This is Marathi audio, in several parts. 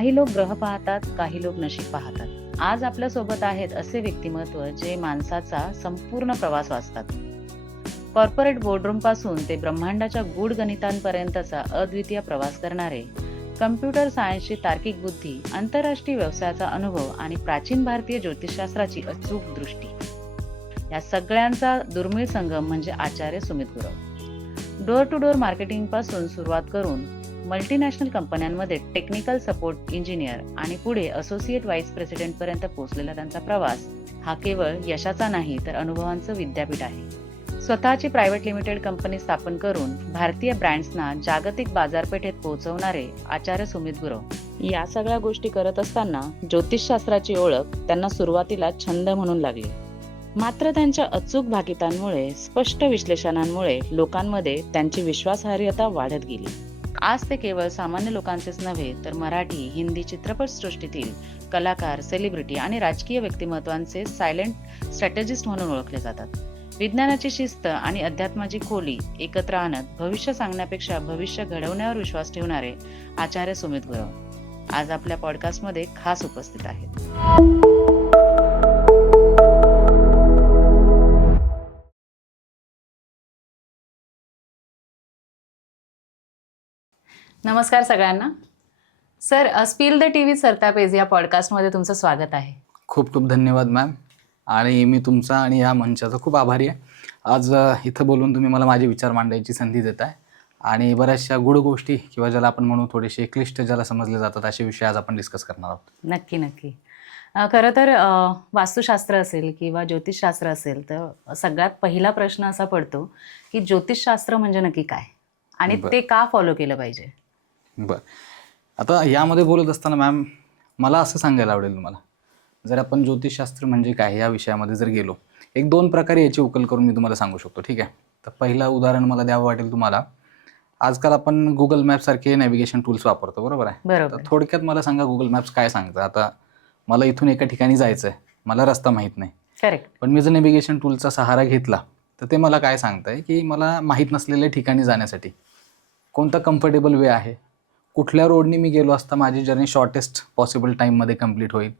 काही लोक ग्रह पाहतात, काही लोक नशीब पाहतात. आज आपल्या सोबत आहेत असे व्यक्तिमत्व जे माणसाचा संपूर्ण प्रवास वाचतात. कॉर्पोरेट बोर्डरूम पासून ते ब्रह्मांडाच्या गूढ गणितांपर्यंतचा अद्वितीय प्रवास करणारे, कम्प्युटर सायन्सची तार्किक बुद्धी, आंतरराष्ट्रीय व्यवसायाचा अनुभव आणि प्राचीन भारतीय ज्योतिषशास्त्राची अचूक दृष्टी, या सगळ्यांचा दुर्मिळ संगम म्हणजे Acharya Sumit Gurav. Door to door marketing पासून सुरुवात करून मल्टीनॅशनल कंपन्यांमध्ये टेक्निकल सपोर्ट इंजिनियर आणि पुढे असोसिएट व्हाईस प्रेसिडेंट पर्यंत पोहोचलेला त्यांचा प्रवास हा केवळ यशाचा नाही तर अनुभवांचं विद्यापीठ आहे. स्वतःची प्रायव्हेट लिमिटेड कंपनी स्थापन करून भारतीय ब्रँड्सना जागतिक बाजारपेठेत पोहोचवणारे आचार्य सुमित गुरव या सगळ्या गोष्टी करत असताना ज्योतिषशास्त्राची ओळख त्यांना सुरुवातीला छंद म्हणून लागली. मात्र त्यांच्या अचूक भाकितांमुळे, स्पष्ट विश्लेषणांमुळे लोकांमध्ये त्यांची विश्वासार्हता वाढत गेली. आज ते केवळ सामान्य लोकांचेच नव्हे तर मराठी, हिंदी चित्रपटसृष्टीतील कलाकार, सेलिब्रिटी आणि राजकीय व्यक्तिमत्वांचे सायलेंट स्ट्रॅटेजिस्ट म्हणून ओळखले जातात. विज्ञानाची शिस्त आणि अध्यात्माची खोली एकत्र आणत भविष्य सांगण्यापेक्षा भविष्य घडवण्यावर विश्वास ठेवणारे आचार्य सुमित गुरव आज आपल्या पॉडकास्टमध्ये खास उपस्थित आहेत. नमस्कार सगळ्यांना. सर, स्पिल द टीव्ही सरतापेज या पॉडकास्टमध्ये तुमचं स्वागत आहे. खूप खूप धन्यवाद मॅम. आणि मी तुमचा आणि या मंचाचा खूप आभारी आहे. आज इथं बोलून तुम्ही मला माझे विचार मांडायची संधी देत आहे आणि बऱ्याचशा गूढ गोष्टी किंवा ज्याला आपण म्हणू थोडेसे क्लिष्ट ज्याला समजले जातात असे विषय आज आपण डिस्कस करणार आहोत. नक्की नक्की. खरं तर वास्तुशास्त्र असेल किंवा ज्योतिषशास्त्र असेल तर सगळ्यात पहिला प्रश्न असा पडतो की ज्योतिषशास्त्र म्हणजे नक्की काय आणि ते का फॉलो केलं पाहिजे. बरं, आता यामध्ये बोलत असताना मॅम मला असं सांगायला आवडेल तुम्हाला, जर आपण ज्योतिषशास्त्र म्हणजे काय या विषयामध्ये जर गेलो, एक दोन प्रकारे याची उकल करून मी तुम्हाला सांगू शकतो. ठीक आहे, तर पहिलं उदाहरण मला द्यावं वाटेल तुम्हाला. आजकाल आपण गुगल मॅप सारखे नॅव्हिगेशन टूल्स वापरतो, बरोबर आहे. बरोबर. तर थोडक्यात मला सांगा गुगल मॅप्स काय सांगतं. आता मला इथून एका ठिकाणी जायचं आहे, मला रस्ता माहीत नाही. करेक्ट. पण मी जर नॅव्हिगेशन टूलचा सहारा घेतला तर ते मला काय सांगतंय की मला माहीत नसलेल्या ठिकाणी जाण्यासाठी कोणता कम्फर्टेबल वे आहे, कुठल्या रोडने मी गेलो असता माझी जर्नी शॉर्टेस्ट पॉसिबल टाईममध्ये कंप्लीट होईल,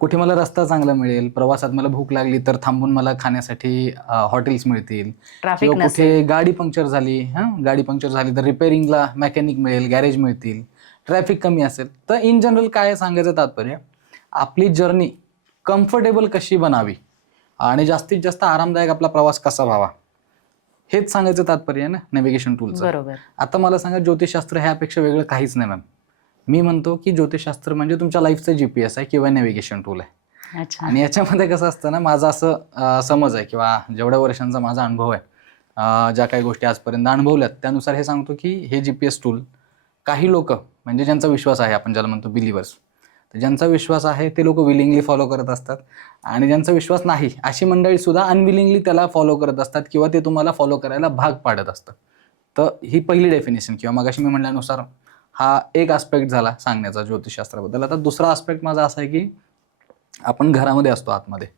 कुठे मला रस्ता चांगला मिळेल, प्रवासात मला भूक लागली तर थांबून मला खाण्यासाठी हॉटेल्स मिळतील, किंवा कुठे गाडी पंक्चर झाली तर रिपेअरिंगला मेकॅनिक मिळेल, गॅरेज मिळतील, ट्रॅफिक कमी असेल. तर इन जनरल काय सांगायचं तात्पर्य, आपली जर्नी कम्फर्टेबल कशी बनावी आणि जास्तीत जास्त आरामदायक आपला प्रवास कसा व्हावा हेच सांगायचं तात्पर्य आहे ना नॅव्हिगेशन टूलचं. बरोबर. आता मला सांगा, ज्योतिषशास्त्र ह्यापेक्षा वेगळं काहीच नाही मॅम. मी म्हणतो की ज्योतिषशास्त्र म्हणजे तुमच्या लाईफचं GPS आहे किंवा नॅव्हिगेशन टूल आहे. आणि याच्यामध्ये कसं असतं ना, माझा असं समज आहे किंवा जेवढ्या वर्षांचा माझा अनुभव आहे, ज्या काही गोष्टी आजपर्यंत अनुभवल्यात त्यानुसार हे सांगतो की हे GPS टूल काही लोक म्हणजे ज्यांचा विश्वास आहे, आपण ज्याला म्हणतो बिलिव्हर्स, तर ज्यांचा विश्वास आहे ते लोक विलिंगली फॉलो करत असतात आणि ज्यांचा विश्वास नाही अशी मंडळी सुद्धा अनविलिंगली त्याला फॉलो करत असतात किंवा ते तुम्हाला फॉलो करायला भाग पाडत असतं. तर ही पहिली डेफिनेशन किंवा मगाशी मी म्हणल्यानुसार हा एक आस्पेक्ट झाला सांगण्याचा ज्योतिषशास्त्राबद्दल. आता दुसरा आस्पेक्ट माझा असा आहे की आपण घरामध्ये असतो आतमध्ये,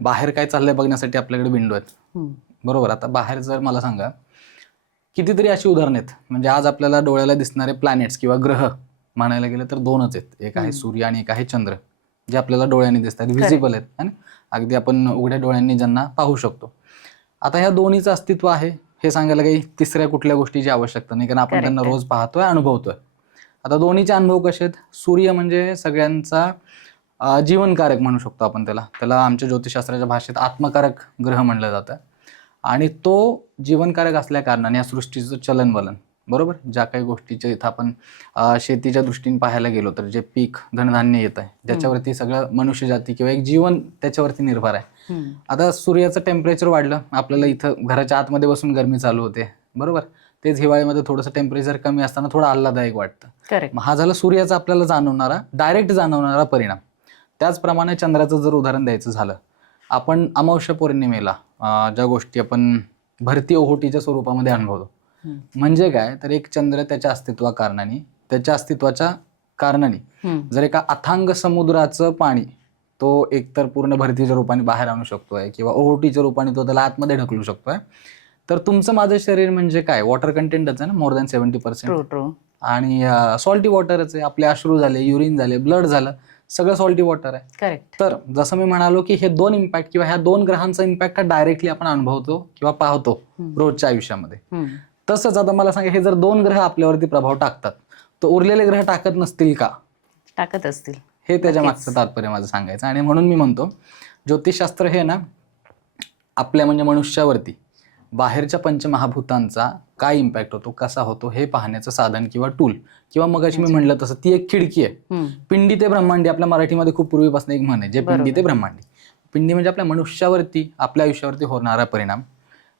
बाहेर काय चाललंय बघण्यासाठी आपल्याकडे विंडो आहेत, बरोबर. आता बाहेर जर मला सांगा कितीतरी अशी उदाहरणं आहेत, म्हणजे आज आपल्याला डोळ्याला दिसणारे प्लॅनेट्स किंवा ग्रह म्हणायला गेलं तर दोनच आहेत, एक आहे सूर्य आणि एक आहे चंद्र, जे आपल्याला डोळ्यांनी दिसतात, व्हिजिबल आहेत आणि अगदी आपण उघड्या डोळ्यांनी ज्यांना पाहू शकतो. आता ह्या दोन्हीचं अस्तित्व आहे हे सांगायला काही तिसऱ्या कुठल्या गोष्टीची आवश्यकता नाही, कारण आपण त्यांना रोज पाहतोय, अनुभवतोय. आता दोन्हीचे अनुभव कसे आहेत, सूर्य म्हणजे सगळ्यांचा जीवनकारक म्हणू शकतो आपण त्याला आमच्या ज्योतिषशास्त्राच्या भाषेत आत्मकारक ग्रह म्हणलं जातं आणि तो जीवनकारक असल्या कारणाने या सृष्टीचं चलनवलन, बरोबर, ज्या काही गोष्टीच्या इथं आपण शेतीच्या दृष्टीने पाहायला गेलो तर जे पीक धनधान्य येत आहे ज्याच्यावरती सगळं मनुष्यजाती किंवा एक जीवन त्याच्यावरती निर्भर आहे. आता सूर्याचं टेम्परेचर वाढलं, आपल्याला इथं घराच्या आतमध्ये बसून गरमी चालू होते, बरोबर. तेच हिवाळ्यामध्ये थोडंसं टेम्परेचर कमी असताना थोडं आल्हाददायक वाटतं. हा झाला सूर्याचा आपल्याला डायरेक्ट जाणवणारा परिणाम. त्याचप्रमाणे चंद्राचं जर उदाहरण द्यायचं झालं, आपण अमावस्या पौर्णिमेला ज्या गोष्टी आपण भरती ओहोटीच्या स्वरूपामध्ये अनुभवतो, म्हणजे काय तर एक चंद्र त्याच्या अस्तित्वाच्या कारणाने जर एका अथांग समुद्राचं पाणी तो एकतर पूर्ण भरतीच्या रूपाने बाहेर आणू शकतोय किंवा ओहोटीच्या रूपाने तो त्याला आतमध्ये ढकलू शकतोय, तर तुमचं माझं शरीर म्हणजे काय वॉटर कंटेंटच आहे ना, मोर दॅन 70%. आणि सॉल्टी वॉटरच आहे. आपले अश्रू झाले, युरिन झाले, ब्लड झालं, सगळं सॉल्टी वॉटर आहे. करेक्ट. तर जसं मी म्हणालो की हे 2 इम्पॅक्ट किंवा ह्या 2 ग्रहांचा इम्पॅक्ट हा डायरेक्टली आपण अनुभवतो किंवा पाहतो रोजच्या आयुष्यामध्ये. तसंच आता मला सांगा, हे जर 2 ग्रह आपल्यावरती प्रभाव टाकतात तर उरलेले ग्रह टाकत नसतील का? टाकत असतील. हे त्याच्या मागचं तात्पर्य माझं सांगायचं. आणि म्हणून मी म्हणतो ज्योतिषशास्त्र हे ना आपल्या म्हणजे मनुष्यावरती बाहेरच्या पंचमहाभूतांचा काय इम्पॅक्ट होतो, कसा होतो हे पाहण्याचं साधन किंवा टूल, किंवा मगाशी मी म्हणलं तसं ती एक खिडकी आहे. पिंडी ते ब्रह्मांडी आपल्या मराठीमध्ये खूप पूर्वीपासून एक म्हण आहे, जे पिंडी ते ब्रह्मांडी. पिंडी म्हणजे आपल्या मनुष्यावरती, आपल्या आयुष्यावरती होणारा परिणाम,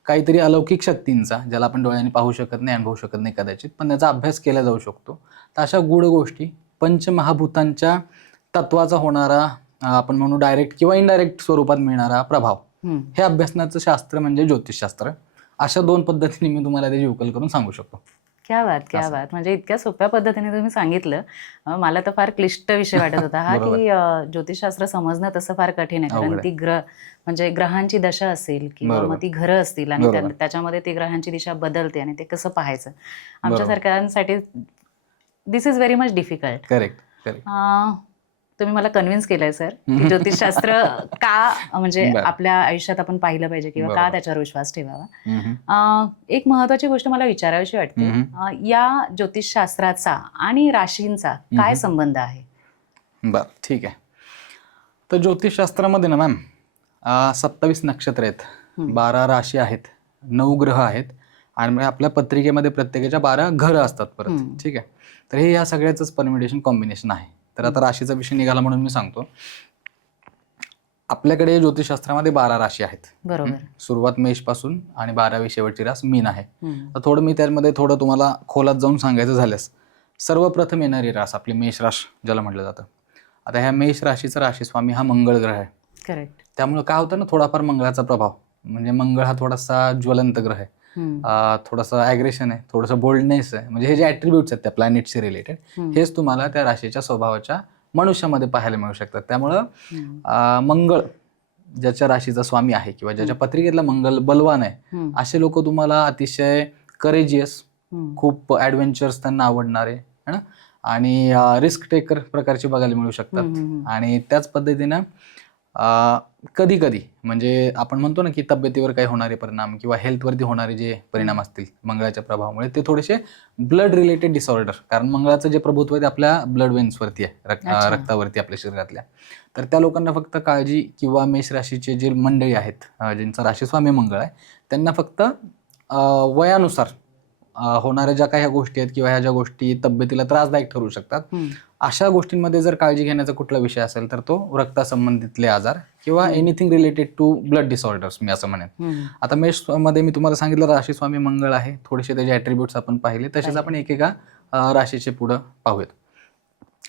काहीतरी अलौकिक शक्तींचा, ज्याला आपण डोळ्यांनी पाहू शकत नाही, अनुभवू शकत नाही कदाचित, पण त्याचा अभ्यास केला जाऊ शकतो. तर अशा गूढ गोष्टी, पंचमहाभूतांच्या तत्वाचा होणारा आपण म्हणू डायरेक्ट किंवा इनडायरेक्ट स्वरूपात मिळणारा प्रभाव, हे अभ्यासनाचं शास्त्र म्हणजे ज्योतिषशास्त्र. अशा 2 पद्धतीने मी तुम्हाला त्याची उकल करून सांगू शकतो. क्या बात, क्या बात. म्हणजे इतक्या सोप्या पद्धतीने तुम्ही सांगितलं. मला तर फार क्लिष्ट विषय वाटत होता हा, की ज्योतिषशास्त्र समजणं तसं फार कठीण आहे. कारण ती म्हणजे ग्रहांची दशा असेल किंवा मग ती ग्रह असतील आणि त्याच्यामध्ये ती ग्रहांची दिशा बदलते आणि ते कसं पाहायचं, आमच्यासारख्यांसाठी this is very much difficult. Correct. तुम्ही मला कन्व्हिन्स केलंय सर, की ज्योतिषशास्त्र का म्हणजे आपल्या आयुष्यात आपण पाहिलं पाहिजे किंवा का त्याच्यावर विश्वास ठेवावा. एक महत्वाची गोष्ट मला विचारावीशी वाटते, या ज्योतिषशास्त्राचा आणि राशींचा काय संबंध आहे? बर, ठीक आहे. तर ज्योतिषशास्त्रामध्ये ना मॅम 27 नक्षत्र आहेत, 12 राशी आहेत, 9 ग्रह आहेत आणि आपल्या पत्रिकेमध्ये प्रत्येकाच्या 12 घरं असतात परत. ठीक आहे. तर हे या सगळ्याच परम्युटेशन कॉम्बिनेशन आहे. तर आता राशीचा विषय निघाला म्हणून मी सांगतो. आपल्याकडे ज्योतिषशास्त्रामध्ये 12 राशी आहेत. बरोबर. सुरुवात मेष पासून आणि 12वी शेवटची रास मीन आहे. तर थोडं मी त्यामध्ये थोडं तुम्हाला खोलात जाऊन सांगायचं झाल्यास, सर्वप्रथम येणारी रास आपली मेष रास ज्याला म्हटलं जातं. आता ह्या मेष राशीचा राशीस्वामी हा मंगळ ग्रह आहे. करेक्ट. त्यामुळे काय होतं ना, थोडाफार मंगळाचा प्रभाव, म्हणजे मंगळ हा थोडासा ज्वलंत ग्रह आहे, थोडासा ॲग्रेशन आहे, थोडंसं बोल्डनेस आहे. म्हणजे हे जे ॲट्रिब्यूट्स आहेत त्या प्लॅनेटशी रिलेटेड, हेच तुम्हाला त्या राशीच्या स्वभावाच्या मनुष्यामध्ये पाहायला मिळू शकतात. त्यामुळं मंगळ ज्याच्या राशीचा स्वामी आहे किंवा ज्याच्या पत्रिकेतला मंगळ बलवान आहे, असे लोक तुम्हाला अतिशय करेजियस, खूप ॲडव्हेंचर्स त्यांना आवडणारे है ना, आणि रिस्क टेकर प्रकारचे बघायला मिळू शकतात. आणि त्याच पद्धतीनं कधी कधी म्हणजे आपण म्हणतो ना की तब्येतीवर काही होणारे परिणाम किंवा हेल्थवरती होणारे जे परिणाम असतील मंगळाच्या प्रभावामुळे, ते थोडेसे ब्लड रिलेटेड डिसऑर्डर, कारण मंगळाचं जे प्रभुत्व आहे ते आपल्या ब्लड वेन्सवरती आहे, रक्तावरती आपल्या शरीरातल्या. तर त्या लोकांना फक्त काळजी, किंवा मेष राशीचे जे मंडळी आहेत ज्यांचा राशीस्वामी मंगळ आहे, त्यांना फक्त वयानुसार होणाऱ्या ज्या काही ह्या गोष्टी आहेत किंवा ह्या ज्या गोष्टी तब्येतीला त्रासदायक ठरू शकतात, अशा गोष्टींमध्ये जर काळजी घेण्याचा कुठला विषय असेल तर तो रक्तासंबंधितले आजार किंवा anything related to blood disorders, मी असं म्हणेन. आता मेष मध्ये मी तुम्हाला सांगितलं राशीस्वामी मंगळ आहे, थोडेसे त्याचे ॲट्रिब्यूट्स आपण पाहिले, तसेच आपण एकेका राशीचे पुढं पाहूयात.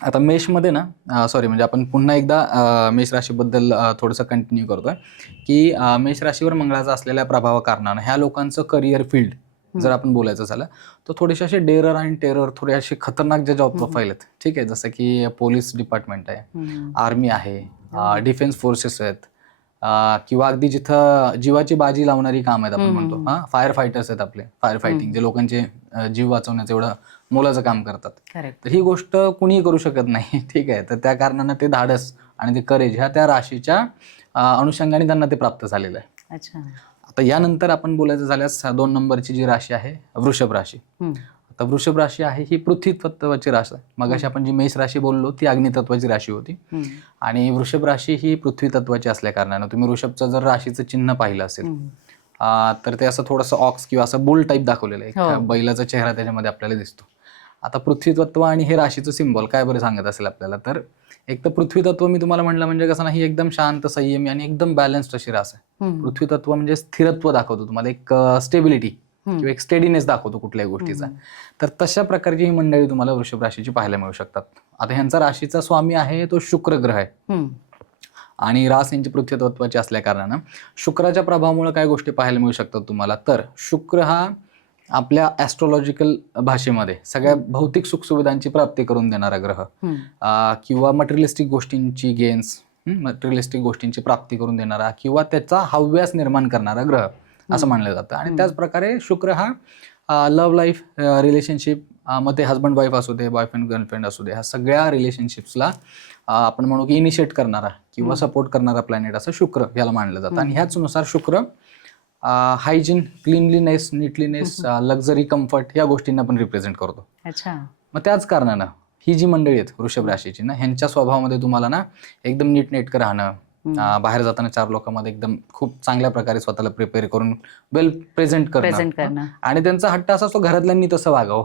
आता मेषमध्ये ना म्हणजे आपण पुन्हा एकदा मेष राशीबद्दल थोडंसं कंटिन्यू करतोय की मेष राशीवर मंगळाचा असलेल्या प्रभावाकारणानं ह्या लोकांचं करिअर फील्ड जर आपण बोलायचं झालं तर थोडेसे असे डेरर आणि टेरर, थोडे असे खतरनाक जे जॉब प्रोफाईल आहेत. ठीक आहे. जसं की पोलीस डिपार्टमेंट आहे, आर्मी आहे, डिफेन्स फोर्सेस आहेत, किंवा अगदी जिथं जीवाची बाजी लावणारी काम आहेत आपण म्हणतो, फायर फायटर्स आहेत आपले, फायर फायटिंग, जे लोकांचे जीव वाचवण्याचं एवढं मोलाचं काम करतात. तर ही गोष्ट कुणीही करू शकत नाही. ठीक आहे. तर त्या कारणानं ते धाडस आणि ते करेज ह्या त्या राशीच्या अनुषंगाने त्यांना ते प्राप्त झालेलं आहे. अच्छा. आता यानंतर आपण बोलायचं झाल्यास 2 नंबरची जी राशी आहे वृषभ राशी. आता वृषभ राशी आहे ही पृथ्वी तत्वाची राशी आहे. मगाशी आपण जी मेष राशी बोललो ती अग्नी तत्वाची राशी होती, आणि वृषभ राशी ही पृथ्वी तत्वाची असल्या कारणानं तुम्ही वृषभचं जर राशीचं चिन्ह पाहिलं असेल तर ते असं थोडंसं ऑक्स किंवा असं बुल टाईप दाखवलेलं आहे, बैलाचा चेहरा त्याच्यामध्ये आपल्याला दिसतो. आता पृथ्वी तत्व आणि हे राशीचं सिम्बॉल काय बरं सांगत असेल आपल्याला, तर एक तर पृथ्वी तत्व मी तुम्हाला म्हटलं म्हणजे कसं नाही, एकदम शांत, संयमी आणि एकदम बॅलन्स्ड अशी रास आहे. पृथ्वी तत्व म्हणजे स्थिरत्व दाखवतो तुम्हाला, एक स्टेबिलिटी किंवा एक स्टेडीनेस दाखवतो कुठल्याही गोष्टीचा. तर तशा प्रकारची ही मंडळी तुम्हाला वृषभ राशीची पाहायला मिळू शकतात. आता ह्यांचा राशीचा स्वामी आहे तो शुक्र ग्रह आहे, आणि रास यांची पृथ्वी तत्वाची असल्या कारणानं शुक्राच्या प्रभावामुळे काय गोष्टी पाहायला मिळू शकतात तुम्हाला, तर शुक्र हा आपल्या ॲस्ट्रॉलॉजिकल भाषेमध्ये सगळ्या भौतिक सुखसुविधांची प्राप्ती करून देणारा ग्रह, किंवा मटेरियलिस्टिक गोष्टींची गेन्स, मटेरियलिस्टिक गोष्टींची प्राप्ती करून देणारा किंवा त्याचा हव्यास निर्माण करणारा ग्रह असं मानलं जातं. आणि त्याच प्रकारे शुक्र हा लव्ह लाईफ, रिलेशनशिप, मग ते हजबंड वाईफ असू दे, बॉयफ्रेंड गर्लफ्रेंड असू दे, ह्या सगळ्या रिलेशनशिप्सला आपण म्हणू की इनिशिएट करणारा किंवा सपोर्ट करणारा प्लॅनेट असं शुक्र याला मानलं जातं. आणि ह्याचनुसार शुक्र हायजीन, क्लिनलीनेस, नीटलीनेस, लक्झरी, कम्फर्ट या गोष्टींना पण रिप्रेझेंट करतो. अच्छा. मग त्याच कारणानं ही जी मंडळी आहेत वृषभ राशीची ना, ह्यांच्या स्वभावामध्ये तुम्हाला ना एकदम नीटनेटकं राहणं, बाहेर जाताना 4 लोकांमध्ये एकदम खूप चांगल्या प्रकारे स्वतःला प्रिपेअर करून वेल प्रेझेंट करणं. आणि त्यांचा हट्ट असा असतो घरातल्यांनी तसं वागावं.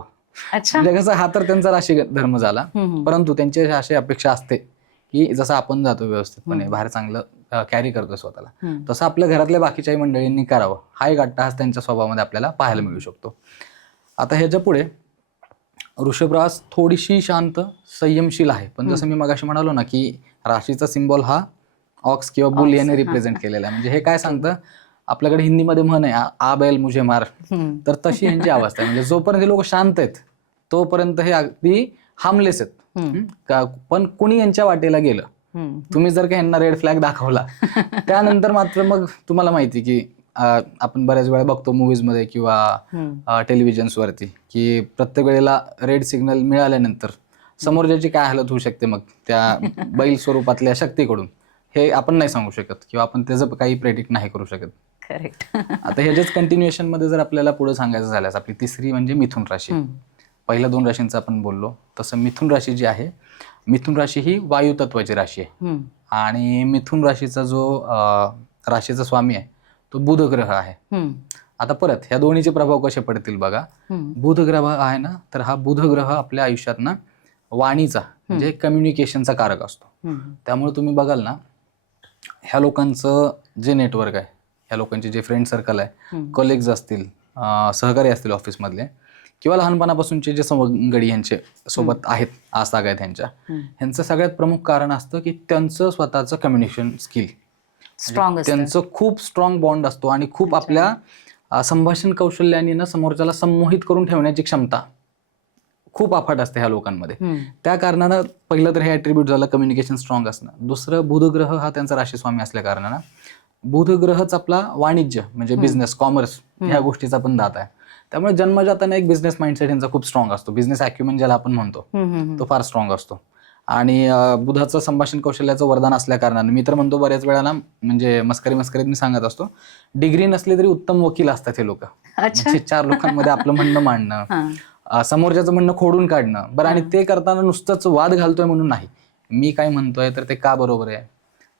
म्हणजे कसं, हा तर त्यांचा राशी धर्म झाला, परंतु त्यांची अशी अपेक्षा असते की जसं आपण जातो व्यवस्थितपणे बाहेर चांगलं कॅरी करतो स्वतःला, तसं आपल्या घरातल्या बाकीच्याही मंडळींनी करावं. हा एक अट्टहास त्यांच्या स्वभावामध्ये आपल्याला पाहायला मिळू शकतो. आता ह्याच्या पुढे वृषभ रास थोडीशी शांत, संयमशील आहे, पण जसं मी मगाशी म्हणालो ना की राशीचा सिम्बॉल हा ऑक्स किंवा बुल याने रिप्रेझेंट केलेला आहे. म्हणजे हे काय सांगतं, आपल्याकडे हिंदीमध्ये म्हण आहे, आ बैल मुझे मार, तर तशी ह्यांची अवस्था आहे. म्हणजे जोपर्यंत हे लोक शांत आहेत तोपर्यंत हे अगदी हार्मलेस आहेत. पण कुणी यांच्या वाटेला गेलं, तुम्ही जर का यांना रेड फ्लॅग दाखवला, त्यानंतर मात्र मग तुम्हाला माहिती की आपण बऱ्याच वेळा बघतो मूवीजमध्ये किंवा टेलिव्हिजन्सवरती की प्रत्येक वेळेला रेड सिग्नल मिळाल्यानंतर समोरच्याची काय हालत होऊ शकते मग त्या बैल स्वरूपातल्या शक्तीकडून, हे आपण नाही सांगू शकत किंवा आपण त्याचं काही प्रेडिक्ट नाही करू शकत. करेक्ट. आता ह्याच्याच कंटिन्युएशन मध्ये जर आपल्याला पुढे सांगायचं झाल्यास, आपली तिसरी म्हणजे मिथुन राशी. पहिल्या 2 राशींचं आपण बोललो, तसं मिथुन राशी जी आहे, मिथुन राशी ही वायू तत्वाची राशी आहे. आणि मिथुन राशीचा जो राशीचा स्वामी आहे तो बुध ग्रह आहे. आता परत ह्या दोन्हीचे प्रभाव कसे पडतील बघा. बुध ग्रह आहे ना, तर हा बुध ग्रह आपल्या आयुष्यात ना वाणीचा म्हणजे कम्युनिकेशनचा कारक असतो. त्यामुळे तुम्ही बघाल ना, ह्या लोकांचं जे नेटवर्क आहे, ह्या लोकांचे जे फ्रेंड सर्कल आहे, कलिग्ज असतील, सहकारी असतील ऑफिसमधले, किंवा लहानपणापासूनचे जे सवंगडी ह्यांचे सोबत आहेत, आसाग आहेत ह्यांचं सगळ्यात प्रमुख कारण असतं की त्यांचं स्वतःचं कम्युनिकेशन स्किल स्ट्रॉंग, त्यांचं खूप स्ट्रॉंग बॉन्ड असतो आणि खूप आपल्या संभाषण कौशल्याने ना समोरच्याला संमोहित करून ठेवण्याची क्षमता खूप अफाट असते ह्या लोकांमध्ये. त्या कारणानं पहिलं तर हे ॲट्रिब्यूट झालं कम्युनिकेशन स्ट्रॉंग असणं. दुसरं, बुध ग्रह हा त्यांचा राशीस्वामी असल्या कारणानं बुध ग्रहच आपला वाणिज्य म्हणजे बिझनेस, कॉमर्स ह्या गोष्टीचा पण दात आहे. त्यामुळे जन्मजाताना एक बिझनेस माइंडसेट यांचा खूप स्ट्रॉंग असतो. बिझनेस ॲक्युमेंट ज्याला आपण म्हणतो तो फार स्ट्रॉंग असतो. आणि बुधाचं संभाषण कौशल्याचं वरदान असल्या कारणानं मी तर म्हणतो बऱ्याच वेळा म्हणजे मस्करीत मी सांगत असतो, डिग्री नसली तरी उत्तम वकील असतात हे लोक. म्हणजे 4 लोकांमध्ये आपलं म्हणणं मांडणं, समोरच्याचं म्हणणं खोडून काढणं बरं, आणि ते करताना नुसतंच वाद घालतोय म्हणून नाही, मी काय म्हणतोय तर ते का बरोबर आहे,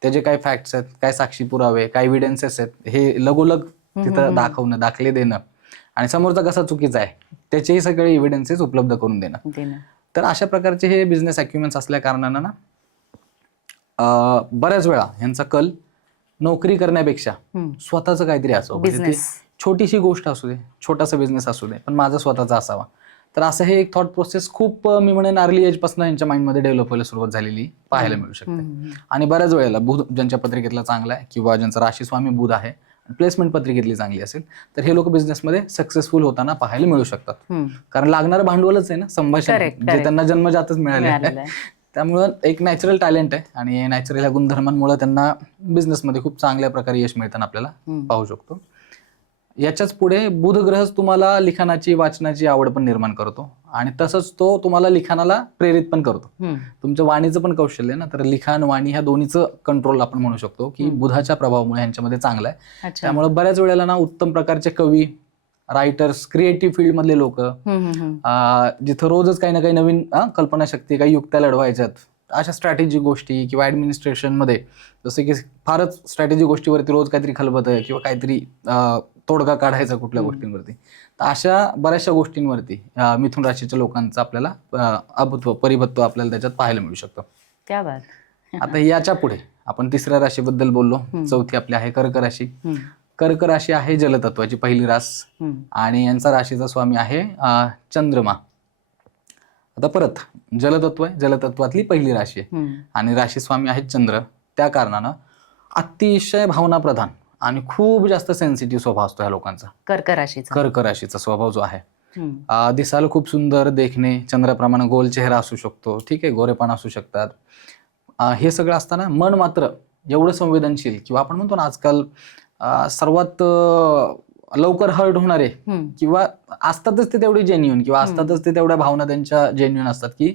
त्याचे काय फॅक्ट्स आहेत, काय साक्षी पुरावे, काय एव्हिडन्सेस आहेत, हे लगोलग तिथं दाखवणं, दाखले देणं, आणि समोरचा कसा चुकीचा आहे त्याचेही सगळे एव्हिडन्सेस उपलब्ध करून देणं. तर अशा प्रकारचे हे बिझनेस अॅक्युमेंट्स असल्या कारणानं ना बऱ्याच वेळा ह्यांचा कल नोकरी करण्यापेक्षा स्वतःचं काहीतरी असावं, म्हणजे छोटीशी गोष्ट असू दे, छोटासा बिझनेस असू दे, पण माझा स्वतःचा असावा. तर असं हे एक थॉट प्रोसेस खूप मी म्हणेन अर्ली एजपासून यांच्या माइंडमध्ये डेव्हलप व्हायला सुरुवात झालेली पाहायला मिळू शकते. आणि बऱ्याच वेळेला बुध ज्यांच्या पत्रिकेतला चांगला आहे किंवा ज्यांचा राशीस्वामी बुध आहे, प्लेसमेंट पत्रिकेतली चांगली असेल, तर हे लोक बिझनेसमध्ये सक्सेसफुल होताना पाहायला मिळू शकतात. कारण लागणारं भांडवलच आहे ना संभाषण, जे त्यांना जन्मजातच मिळाले आहे. त्यामुळं एक नॅचरल टॅलेंट आहे आणि नॅचरल ह्या गुणधर्मांमुळे त्यांना बिझनेसमध्ये खूप चांगल्या प्रकारे यश मिळताना आपल्याला पाहू शकतो. याच्याच पुढे बुध ग्रहच तुम्हाला लिखाणाची, वाचनाची आवड पण निर्माण करतो आणि तसंच तो तुम्हाला लिखाणाला प्रेरित पण करतो. तुमच्या वाणीचं पण कौशल्य ना, तर लिखाण, वाणी ह्या दोन्हीचं कंट्रोल आपण म्हणू शकतो की बुधाच्या प्रभावामुळे ह्यांच्यामध्ये चांगला आहे. त्यामुळे बऱ्याच वेळेला ना उत्तम प्रकारचे कवी, रायटर्स, क्रिएटिव्ह फील्ड मधले लोक, जिथं रोजच काही ना काही नवीन कल्पनाशक्ती, काही युक्त्या लढवायच्यात, अशा स्ट्रॅटेजी गोष्टी किंवा ऍडमिनिस्ट्रेशनमध्ये जसं की फारच स्ट्रॅटेजी गोष्टीवरती रोज काहीतरी खलबत आहे किंवा काहीतरी तोडगा काढायचा कुठल्या गोष्टींवरती, तर अशा बऱ्याचशा गोष्टींवरती मिथुन राशीच्या लोकांचं आपल्याला अभूत्व, परिभत्व आपल्याला त्याच्यात पाहायला मिळू शकतं. क्या बात. आता याच्या पुढे आपण तिसऱ्या राशीबद्दल बोललो, चौथी आपली आहे कर्क राशी. कर्क राशी आहे जलतत्वाची पहिली रास आणि यांचा राशीचा स्वामी आहे चंद्रमा. आता परत जलतत्व आहे, जलतत्वातली पहिली राशी आहे आणि राशी स्वामी आहे चंद्र. त्या कारणानं अतिशय भावनाप्रधान आणि खूप जास्त सेन्सिटिव्ह स्वभाव असतो ह्या लोकांचा. कर्क राशीचा स्वभाव जो आहे, दिसायला खूप सुंदर, देखणे चंद्राप्रमाणे गोल चेहरा असू शकतो, ठीक आहे, गोरेपान असू शकतात. हे सगळं असताना मन मात्र एवढं संवेदनशील, किंवा आपण म्हणतो ना आजकाल सर्वात लवकर हर्ट होणारे किंवा असतातच ते तेवढे जेन्युइन किंवा असतातच ते तेवढ्या भावना त्यांच्या जेन्युइन असतात की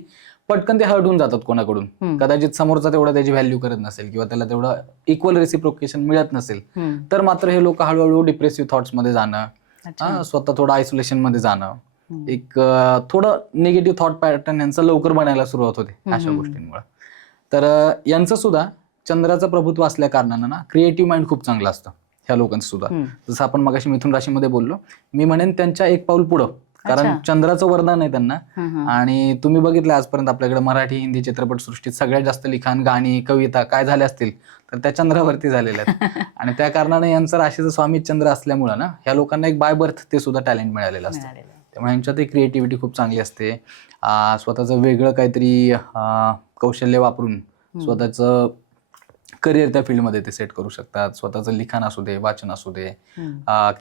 पटकन ते हर्ट होऊन जातात कोणाकडून. कदाचित समोरचा तेवढा त्याची व्हॅल्यू करत नसेल किंवा त्याला तेवढं इक्वल रेसिप्रोकेशन मिळत नसेल, तर मात्र हे लोक हळूहळू डिप्रेसिव्ह थॉट्स मध्ये जाणं, स्वतः थोडं आयसोलेशन मध्ये जाणं, एक थोडं निगेटिव्ह थॉट पॅटर्न यांचं लवकर बनायला सुरुवात होते अशा गोष्टींमुळे. तर यांचं सुद्धा चंद्राचं प्रभुत्व असल्या कारणानं ना क्रिएटिव्ह माइंड खूप चांगलं असतं ह्या लोकांचं सुद्धा. जसं आपण मगाशी मिथुन राशीमध्ये बोललो, मी म्हणेन त्यांच्या एक पाऊल पुढं, कारण चंद्राचं वरदान आहे त्यांना. आणि तुम्ही बघितलं आजपर्यंत आपल्याकडे मराठी हिंदी चित्रपट सृष्टीत सगळ्यात जास्त लिखाण, गाणी, कविता काय झाले असतील तर त्या चंद्रावरती झालेल्या आहेत. आणि त्या कारणाने यांचं राशीचं स्वामी चंद्र असल्यामुळं ना ह्या लोकांना एक बाय बर्थ ते सुद्धा टॅलेंट मिळालेलं असतं. त्यामुळे ह्यांच्यात एक क्रिएटिव्हिटी खूप चांगली असते. स्वतःचं वेगळं काहीतरी कौशल्य वापरून स्वतःचं करिअर त्या फील्डमध्ये ते सेट करू शकतात. स्वतःचं लिखाण असू दे, वाचन असू दे,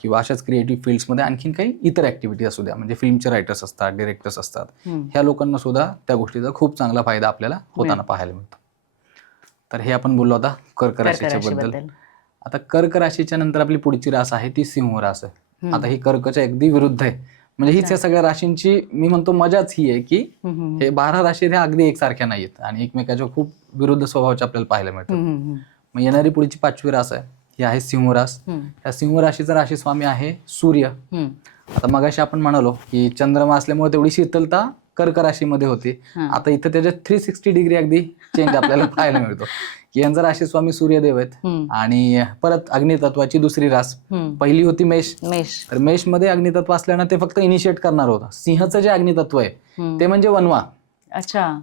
किंवा अशाच क्रिएटिव्ह फील्ड्समध्ये आणखीन काही इतर ऍक्टिव्हिटी असू द्या, म्हणजे फिल्मचे रायटर्स असतात, डिरेक्टर्स असतात, ह्या लोकांना सुद्धा त्या गोष्टीचा खूप चांगला फायदा आपल्याला होताना पाहायला मिळतो. तर हे आपण बोललो आता कर्क राशीच्या बद्दल. आता कर्क राशीच्या नंतर आपली पुढची रास आहे ती सिंह रास आहे. आता ही कर्कच्या अगदी विरुद्ध आहे. म्हणजे हीच या सगळ्या राशींची मी म्हणतो मजाच ही आहे की हे 12 राशी ह्या अगदी एकसारख्या नाहीयेत आणि एकमेकाच्या खूप विरुद्ध स्वभावाच्या आपल्याला पाहायला मिळतात. मग येणारी पुढची 5वी रास आहे, ही आहे सिंह रास. या सिंह राशीचा राशी स्वामी आहे सूर्य. आता मगाशी आपण म्हणालो की चंद्रमा असल्यामुळे तेवढी शीतलता कर्क राशीमध्ये होती. आता इथं त्याच्या 360 डिग्री अगदी चेंज आपल्याला पाहायला मिळतो की यांचा राशी स्वामी सूर्यदेव आहेत. आणि परत अग्नितत्वाची दुसरी रास, पहिली होती मेष. तर मेष मध्ये अग्नितत्व असल्यानं ते फक्त इनिशिएट करणार होतं. सिंहचं जे अग्नितत्व आहे ते म्हणजे वनवा.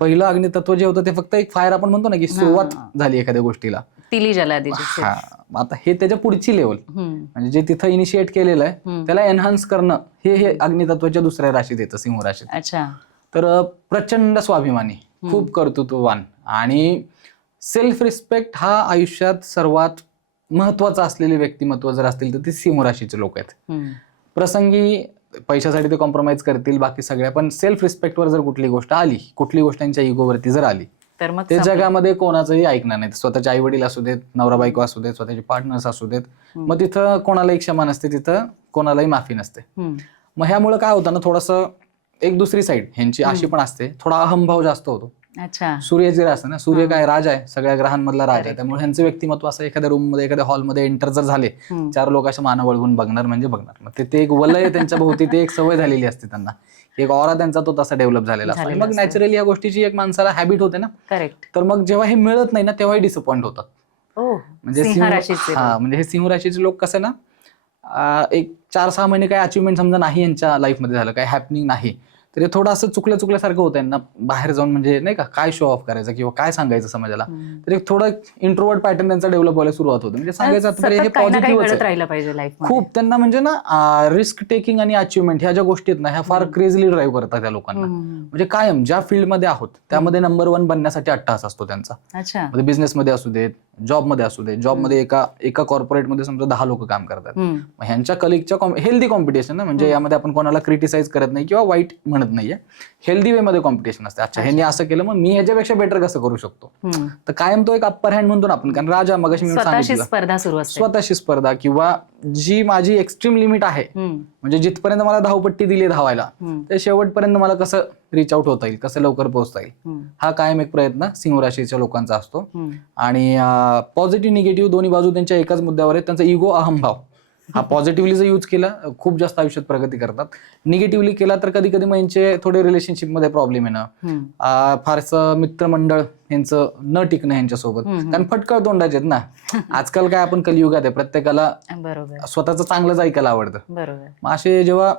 पहिलं अग्नितत्व जे होतं ते फक्त एक फायर, आपण म्हणतो ना की सुरुवात झाली एखाद्या गोष्टीला, तिली जलादी. आता हे त्याच्या पुढची लेवल, म्हणजे जे तिथं इनिशिएट केलेलं आहे त्याला एनहान्स करणं, हे अग्नितत्वाच्या दुसऱ्या राशीत येतं, सिंह राशीत. तर प्रचंड स्वाभिमानी, खूप कर्तृत्ववान आणि सेल्फ रिस्पेक्ट हा आयुष्यात सर्वात महत्वाचा असलेले व्यक्तिमत्व जर असतील तर ते सिंह राशीचे लोक आहेत. प्रसंगी पैशासाठी ते कॉम्प्रोमाइज करतील बाकी सगळ्या, पण सेल्फ रिस्पेक्टवर जर कुठली गोष्ट आली, कुठली गोष्ट त्यांच्या इगोवरती जर आली तर मग ते जगामध्ये कोणाचंही ऐकणार नाही. स्वतःचे आई वडील असू देत, नवरा बायको असू देत, स्वतःचे पार्टनर्स असू देत, मग तिथं कोणालाही क्षमा नसते, तिथं कोणालाही माफी नसते. मग ह्यामुळे काय होतं ना, थोडंसं एक दुसरी साईड ह्यांची अशी पण असते, थोडा अहंभाव जास्त होतो. सूर्याची रास ना, सूर्य काय राजा आहे, सगळ्या ग्रहांमधला राजा आहे. त्यामुळे ह्यांचं व्यक्तिमत्व असं एखाद्या रूम मध्ये, एखाद्या हॉलमध्ये एंटर जर झाले, 4 लोक अशा मानव वळवून बघणार म्हणजे बघणार. मग ते एक वलय त्यांच्या भोवती, ते एक सवय झालेली असते त्यांना, एक ऑरा त्यांचा तो तसा डेव्हलप झालेला असतो. मग नॅचरली या गोष्टीची एक माणसाला हॅबिट होते ना. तर मग जेव्हा हे मिळत नाही ना तेव्हाही डिसअपॉइंट होतात. म्हणजे म्हणजे हे सिंह राशीचे लोक कसं ना, एक 4-6 महिने काही अचिव्हमेंट समजा नाही यांच्या लाईफमध्ये झालं, काही हॅपनिंग नाही, तर थोडं असं चुकल्यासारखं होतं ना बाहेर जाऊन, म्हणजे नाही का काय शो ऑफ करायचं किंवा काय सांगायचं समाजाला. तर एक थोडं इंट्रोवर्ट पॅटर्न त्यांचा डेव्हलप व्हायला सुरुवात होते. म्हणजे सांगायचं हे पॉझिटिव्ह खूप त्यांना, म्हणजे ना रिस्क टेकिंग आणि अचिव्हमेंट ह्या ज्या गोष्टी आहेत ना, ह्या फार क्रेझिली ड्राईव्ह करतात त्या लोकांना. म्हणजे कायम ज्या फील्डमध्ये आहोत त्यामध्ये नंबर 1 बनण्यासाठी अट्टहास असतो त्यांचा. म्हणजे बिझनेसमध्ये असू देत, जॉबमध्ये असू देत. जॉबमध्ये एका कॉर्पोरेटमध्ये समजा 10 लोक काम करतात, ह्यांच्या कलिगच्या हेल्दी कॉम्पिटिशन ना, म्हणजे यामध्ये आपण कोणाला क्रिटिसाइज करत नाही किंवा वाईट म्हणत नाहीये, हेल्दी वे मध्ये कॉम्पिटिशन असते. अच्छा ह्यांनी असं केलं, मग मी ह्याच्यापेक्षा बेटर कसं करू शकतो. तर कायम तो एक अप्पर हँड म्हणतो ना आपण, कारण राजा मगाशी मी सांगितलं स्वतःशी स्पर्धा, किंवा जी माझी एक्स्ट्रीम लिमिट आहे, म्हणजे जिथपर्यंत मला धावपट्टी दिली धावायला, ते शेवटपर्यंत मला कसं रिच आउट होता येईल, कसं लवकर पोहोचता येईल, हा कायम एक प्रयत्न सिंह राशीच्या लोकांचा असतो. आणि पॉझिटिव्ह निगेटिव्ह दोन्ही बाजू त्यांच्या एकाच मुद्द्यावर आहेत. त्यांचा इगो, अहंभाव हा पॉझिटिव्हली जर यूज केला खूप जास्त आयुष्यात प्रगती करतात. निगेटिव्हली केला तर कधी कधी मग यांचे थोडे रिलेशनशिप मध्ये प्रॉब्लेम येणं, फारसं मित्रमंडळ यांचं न टिकणं यांच्यासोबत, कारण फटकळ तोंडाचे आहेत ना. आजकाल काय आपण कलियुगात आहे, प्रत्येकाला स्वतःचं चांगलंच ऐकायला आवडतं. मग असे जेव्हा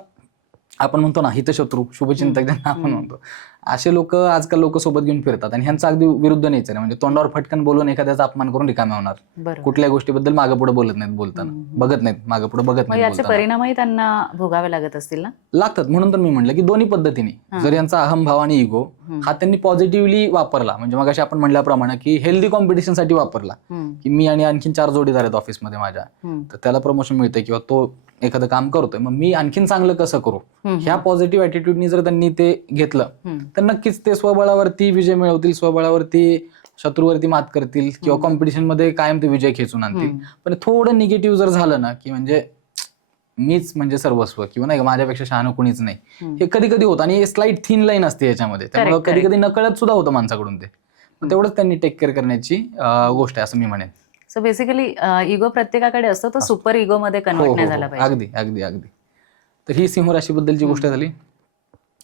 आपण म्हणतो ना हितशत्रू, शुभचिंतक ज्यांना आपण म्हणतो, असे लोक आजकाल लोक सोबत घेऊन फिरतात. आणि ह्यांचा अगदी विरुद्ध नेचर आहे, म्हणजे तोंडावर फटकन बोलून एखाद्याचा अपमान करून रिकामे होणार, कुठल्या गोष्टीबद्दल मागे पुढे बोलत नाहीत, बोलताना बघत नाहीत, मागे पुढे बघत नाहीत. याचे परिणामही त्यांना भोगावे लागत असतील ना. लागतात. म्हणून तर मी म्हटलं की दोन्ही पद्धतीने जर यांचा अहंभाव आणि इगो हा त्यांनी पॉझिटिव्हली वापरला, म्हणजे मग आपण म्हणल्याप्रमाणे की हेल्दी कॉम्पिटिशन साठी वापरला, की मी आणि आणखीन 4 जोडीदार आहेत ऑफिसमध्ये माझ्या, तर त्याला प्रमोशन मिळतंय किंवा तो एखादं काम करतोय, मग मी आणखीन चांगलं कसं करू, ह्या पॉझिटिव्ह ऍटिट्यूडनी जर त्यांनी ते घेतलं तर नक्कीच ते स्वबळावरती विजय मिळवतील, स्वबळावरती शत्रूवरती मात करतील किंवा कॉम्पिटिशन मध्ये कायम ते विजय खेचून आणतील. पण थोडं निगेटिव्ह जर झालं ना, की म्हणजे मीच म्हणजे सर्वस्व किंवा नाही माझ्यापेक्षा शहाणं कुणीच नाही, हे कधी कधी होतं. आणि स्लाइट थिन लाईन असते याच्यामध्ये, त्यामुळे कधी कधी नकळत सुद्धा होतं माणसाकडून ते. तेवढंच त्यांनी टेक केअर करण्याची गोष्ट आहे असं मी म्हणेन. सो बेसिकली इगो प्रत्येकाकडे असतो, तो सुपर इगो मध्ये कन्वर्ट नाही झाला पाहिजे. अगदी अगदी अगदी. तर ही सिंह राशीबद्दलची गोष्ट झाली.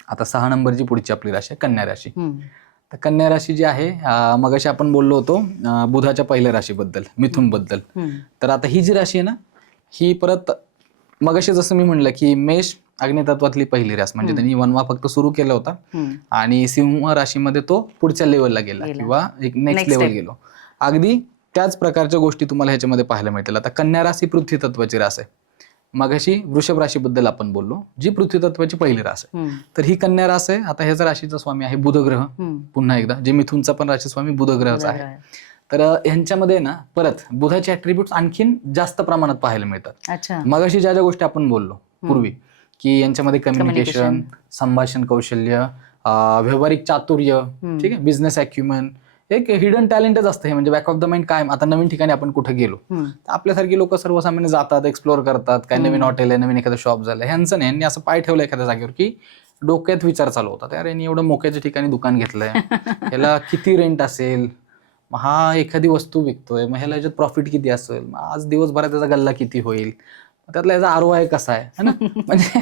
आता 6 नंबरची पुढची आपली राशी आहे कन्या राशी. तर कन्या राशी जी आहे, मगाशी आपण बोललो होतो बुधाच्या पहिल्या राशीबद्दल, मिथुन बद्दल. तर आता ही जी राशी आहे ना, ही परत मगाशी जसं मी म्हणलं की मेष अग्नितत्वातली पहिली रास, म्हणजे त्यांनी वनवा फक्त सुरू केला होता आणि सिंह राशीमध्ये तो पुढच्या लेवलला गेला किंवा एक नेक्स्ट लेवल गेलो. अगदी त्याच प्रकारच्या गोष्टी तुम्हाला ह्याच्यामध्ये पाहायला मिळतील. आता कन्या राशी पृथ्वी तत्वाची रास आहे. मगाशी वृषभ राशीबद्दल आपण बोललो, जी पृथ्वी तत्वाची पहिली रास आहे. तर ही कन्या रास आहे. आता ह्याचा राशीचा स्वामी आहे बुध ग्रह, पुन्हा एकदा जे मिथुनचा पण राशी स्वामी बुध ग्रहच आहे. तर ह्यांच्यामध्ये ना परत बुधाचे ऍट्रिब्यूट्स आणखीन जास्त प्रमाणात पाहायला मिळतात. मगाशी ज्या ज्या गोष्टी आपण बोललो पूर्वी की यांच्यामध्ये कम्युनिकेशन, संभाषण कौशल्य, व्यावहारिक चातुर्य, ठीक आहे, बिझनेस अॅक्युमन, एक हिडन टॅलेंटच असतं हे. म्हणजे बॅक ऑफ द माइंड काय, आता नवीन ठिकाणी आपण कुठे गेलो तर आपल्यासारखी लोक सर्वसामान्य जातात, एक्सप्लोर करतात, काय नवीन हॉटेल आहे, नवीन एखादं शॉप झालं, ह्यांचं नाही. यांनी असं पाय ठेवलं एखाद्या जागेवर की डोक्यात विचार चालू होतात, यार यांनी एवढं मोक्याच्या ठिकाणी दुकान घेतलंय, ह्याला किती रेंट असेल, मग हा एखादी वस्तू विकतोय, मग ह्याला याच्यात प्रॉफिट किती असेल, मग आज दिवसभरात त्याचा गल्ला किती होईल, त्यातला याचा ROI कसा आहे ना. म्हणजे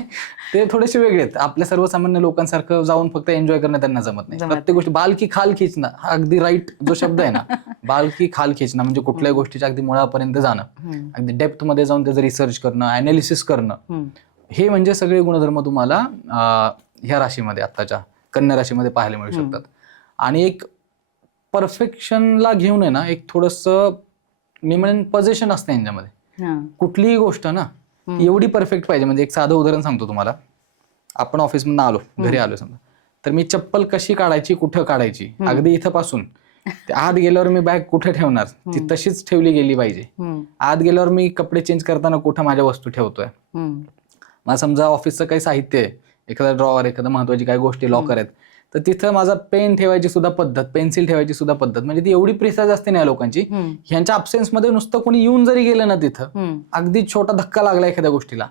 ते थोडेसे वेगळे आहेत. आपल्या सर्वसामान्य लोकांसारखं जाऊन फक्त एन्जॉय करणं त्यांना जमत नाही. प्रत्येक गोष्टी बाल की खाल खिचणं, हा अगदी राईट जो शब्द आहे ना, बाल की खाल खिचणं म्हणजे कुठल्याही गोष्टीच्या अगदी मुळापर्यंत जाणं, अगदी डेप्थ मध्ये जाऊन त्याचं रिसर्च करणं, अनालिसिस करणं, हे म्हणजे सगळे गुणधर्म तुम्हाला ह्या राशीमध्ये, आत्ताच्या कन्या राशीमध्ये पाहायला मिळू शकतात. आणि एक परफेक्शनला घेऊन आहे ना, एक थोडंसं मी म्हणेन पजेशन असतं यांच्यामध्ये. कुठलीही गोष्ट ना एवढी परफेक्ट पाहिजे. म्हणजे एक साधं उदाहरण सांगतो तुम्हाला. आपण ऑफिसमधून आलो, घरी आलो समजा, तर मी चप्पल कशी काढायची, कुठं काढायची, अगदी इथं पासून आत गेल्यावर मी बॅग कुठे ठेवणार, ती तशीच ठेवली गेली पाहिजे. आत गेल्यावर मी कपडे चेंज करताना कुठं माझ्या वस्तू ठेवतोय. मला समजा ऑफिसचं काही साहित्य आहे, एखादा ड्रॉवर, एखादा महत्वाची काही गोष्टी, लॉकर आहेत, तर तिथं माझा पेन ठेवायची सुद्धा पद्धत, पेन्सिल ठेवायची सुद्धा पद्धत, म्हणजे ती एवढी प्रिसाइज असते ना या लोकांची. ह्यांच्या अब्सेन्स मध्ये नुसतं कोणी येऊन जरी गेलं ना तिथं, अगदी छोटा धक्का लागला एखाद्या गोष्टीला,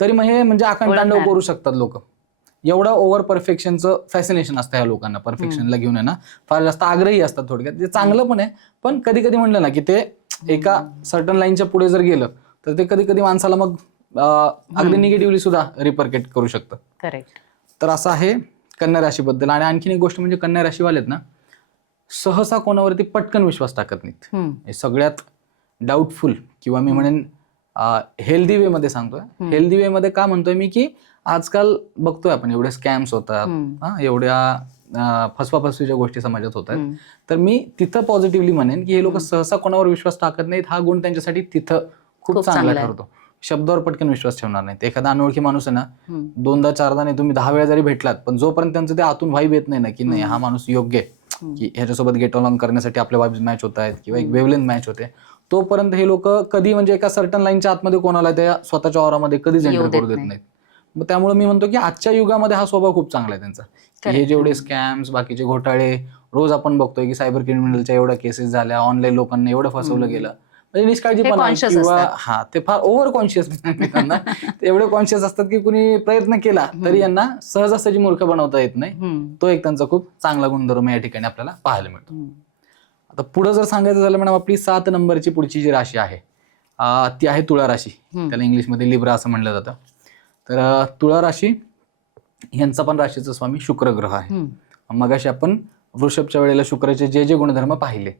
तरी मग हे म्हणजे आकांतांडव करू शकतात लोक. एवढं ओव्हर परफेक्शनचं फॅसिनेशन असतं ह्या लोकांना. परफेक्शनला घेऊन आहे ना फार जास्त आग्रही असतात. थोडक्यात ते चांगलं पण आहे, पण कधी कधी म्हणलं ना की ते एका सर्टन लाईनच्या पुढे जर गेलं तर ते कधी कधी माणसाला मग अगदी निगेटिव्हली सुद्धा रिपरकेट करू शकतं. करेक्ट. तर असं आहे कन्या राशीबद्दल. आणि आणखीन एक गोष्ट म्हणजे कन्या राशीवालेत ना सहसा कोणावरती पटकन विश्वास टाकत नाहीत. हे सगळ्यात डाऊटफुल किंवा मी म्हणेन हेल्दी वे मध्ये सांगतोय. हेल्दी वे मध्ये का म्हणतोय मी की आजकाल बघतोय आपण एवढे स्कॅम्स होतात, एवढ्या फसवाफसवीच्या गोष्टी समाजात होत आहेत. तर मी तिथं पॉझिटिव्हली म्हणेन की हे लोक सहसा कोणावर विश्वास टाकत नाहीत. हा गुण त्यांच्यासाठी तिथं खूप चांगला ठरतो. शब्दावर पटकन विश्वास ठेवणार नाहीत. एखादा अनोळखी माणूस आहे ना, 2दा 4दा नाही, तुम्ही 10 वेळा जरी भेटलात, पण जोपर्यंत त्यांचं ते आतून व्हाईब येत नाही ना की नाही हा माणूस योग्य आहे, की ह्याच्यासोबत गेट अलॉंग करण्यासाठी आपल्या वाईब्स मॅच होत आहेत किंवा एक वेवलेंथ मॅच होते, तोपर्यंत हे लोक कधी म्हणजे एका सर्टन लाईनच्या आतमध्ये कोणाला त्या स्वतःच्या ऑरामध्ये कधीच एंटर करू देत नाहीत. मग त्यामुळे मी म्हणतो की आजच्या युगामध्ये हा स्वभाव खूप चांगला आहे त्यांचा. हे जेवढे स्कॅम्स, बाकीचे घोटाळे रोज आपण बघतोय की सायबर क्रिमिनलच्या एवढ्या केसेस झाल्या, ऑनलाईन लोकांना एवढं फसवलं गेलं, म्हणजे निष्काळजीपणा किंवा ते फार ओव्हर कॉन्शियस त्यांना एवढे कॉन्शियस असतात की कुणी प्रयत्न केला तरी यांना सहजासहजी मूर्ख बनवता येत नाही. तो एक त्यांचा खूप चांगला गुणधर्म या ठिकाणी आपल्याला पाहायला मिळतो. आता पुढे जर सांगायचं झालं मॅडम, आपली 7 नंबरची पुढची जी राशी आहे ती आहे तुळा राशी. त्याला इंग्लिशमध्ये लिब्रा असं म्हणलं जातं. तर तुळा राशी यांचा पण राशीचा स्वामी शुक्र ग्रह आहे. मगाशी आपण वृषभच्या वेळेला शुक्राचे जे जे गुणधर्म पाहिले,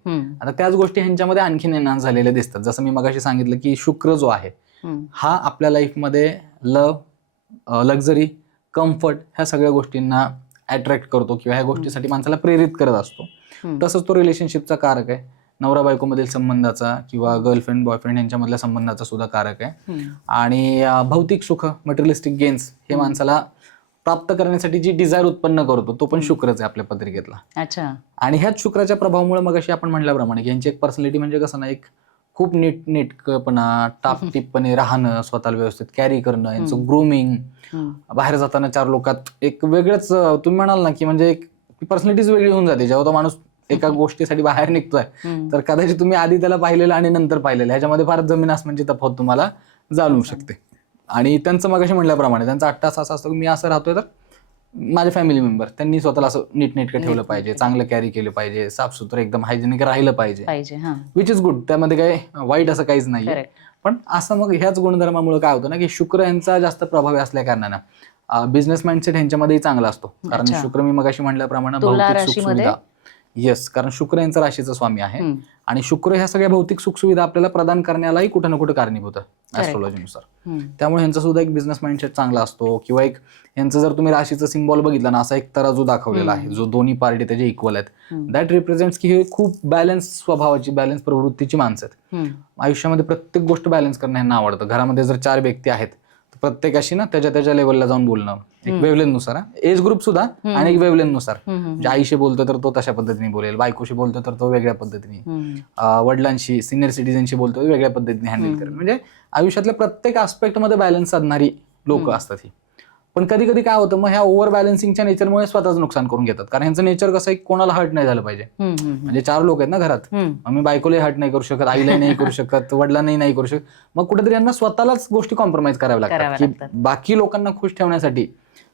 आता त्याच गोष्टी ह्यांच्यामध्ये आणखीन एनहान्स झालेल्या दिसतात. जसं मी मगाशी सांगितलं की शुक्र जो आहे हा आपल्या लाईफमध्ये लव, लक्झरी, कम्फर्ट ह्या सगळ्या गोष्टींना अट्रॅक्ट करतो किंवा ह्या गोष्टीसाठी माणसाला प्रेरित करत असतो. तसंच तो रिलेशनशिपचा कारक आहे, नवरा बायको मधील संबंधाचा किंवा गर्लफ्रेंड बॉयफ्रेंड यांच्यामधल्या संबंधाचा सुद्धा कारक आहे. आणि भौतिक सुख, मटेरियलिस्टिक गेन्स हे माणसाला प्राप्त करण्यासाठी जी डिझायर उत्पन्न करतो तो पण शुक्रच आहे आपल्या पत्रिकेतला. अच्छा. आणि ह्याच शुक्राच्या प्रभावामुळे मग अशी आपण म्हणल्याप्रमाणे की यांची एक पर्सनॅलिटी म्हणजे कसं ना, एक खूप नीटनेटकपणा, टापटीपपणे राहणं, स्वतःला व्यवस्थित कॅरी करणं, यांचं ग्रूमिंग, बाहेर जाताना 4 लोकात एक वेगळंच तुम्ही म्हणाल ना की म्हणजे एक पर्सनॅलिटीच वेगळी होऊन जाते जेव्हा तो माणूस एका गोष्टीसाठी बाहेर निघतोय. तर कदाचित तुम्ही आधी त्याला पाहिलेलं आणि नंतर पाहिलेलं ह्याच्यामध्ये फार जमीन आसमानची तफावत तुम्हाला जाणवू शकते. आणि त्यांचं मगाशी म्हटल्याप्रमाणे त्यांचा अट्टास असा असतो की मी असं राहतोय तर माझे फॅमिली मेंबर त्यांनी स्वतःला असं नीटनेटकं ठेवलं पाहिजे, चांगलं कॅरी केलं पाहिजे, साफसुथरं एकदम हायजेनिक राहिलं पाहिजे, विच इज गुड. त्यामध्ये काही वाईट असं काहीच नाहीये. पण असं मग ह्याच गुणधर्मामुळे काय होतं ना की शुक्र यांचा जास्त प्रभावी असल्या कारणानं बिझनेस माइंडसेट ह्यांच्यामध्येही चांगला असतो. कारण शुक्र मी मगाशी म्हटल्याप्रमाणे भौतिक सुखसुविधा, येस, कारण शुक्र यांचा राशीचा स्वामी आहे आणि शुक्र ह्या सगळ्या भौतिक सुखसुविधा आपल्याला प्रदान करण्यालाही कुठं ना कुठं कारणीभूत आहे ऍस्ट्रॉलॉजीनुसार. त्यामुळे यांचा सुद्धा एक बिझनेस माइंडसेट चांगला असतो. किंवा एक यांचं जर तुम्ही राशीचं सिम्बॉल बघितलं ना, असा एक तराजू दाखवलेला आहे जो दोन्ही पार्टी त्याचे इक्वल आहेत. दॅट रिप्रेझेंट्स की हे खूप बॅलन्स स्वभावाची, बॅलन्स प्रवृत्तीची माणसं आहेत. आयुष्यामध्ये प्रत्येक गोष्ट बॅलन्स करणं यांना आवडतं. घरामध्ये जर 4 व्यक्ती आहेत तर प्रत्येकाशी ना त्याच्या लेवलला जाऊन बोलणं, एक वेवलेंथ नुसार, एज ग्रुप सुद्धा आणि एक वेवलेंथ नुसार. म्हणजे आईशी बोलतो तर तो तशा पद्धतीने बोलेल, बायकोशी बोलतो तर तो वेगळ्या पद्धतीने, वडिलांशी, सिनियर सिटीजनशी बोलतो वेगळ्या पद्धतीने हँडल करेल. म्हणजे आयुष्यातल्या प्रत्येक आस्पेक्ट मध्ये बॅलन्स साधणारी लोक असतात ही. पण कधी कधी काय होतं, मग ह्या ओव्हर बॅलन्सिंगच्या नेचरमुळे स्वतःच नुकसान करून घेतात. कारण ह्यांचं नेचर कसं आहे, कोणाला हर्ट नाही झालं पाहिजे. म्हणजे 4 लोक आहेत ना घरात, मी बायकोलाही हर्ट नाही करू शकत, आईलाही नाही करू शकत, वडिलांनाही नाही करू शकत. मग कुठेतरी यांना स्वतःलाच गोष्टी कॉम्प्रोमाइज कराव्या लागतात की बाकी लोकांना खुश ठेवण्यासाठी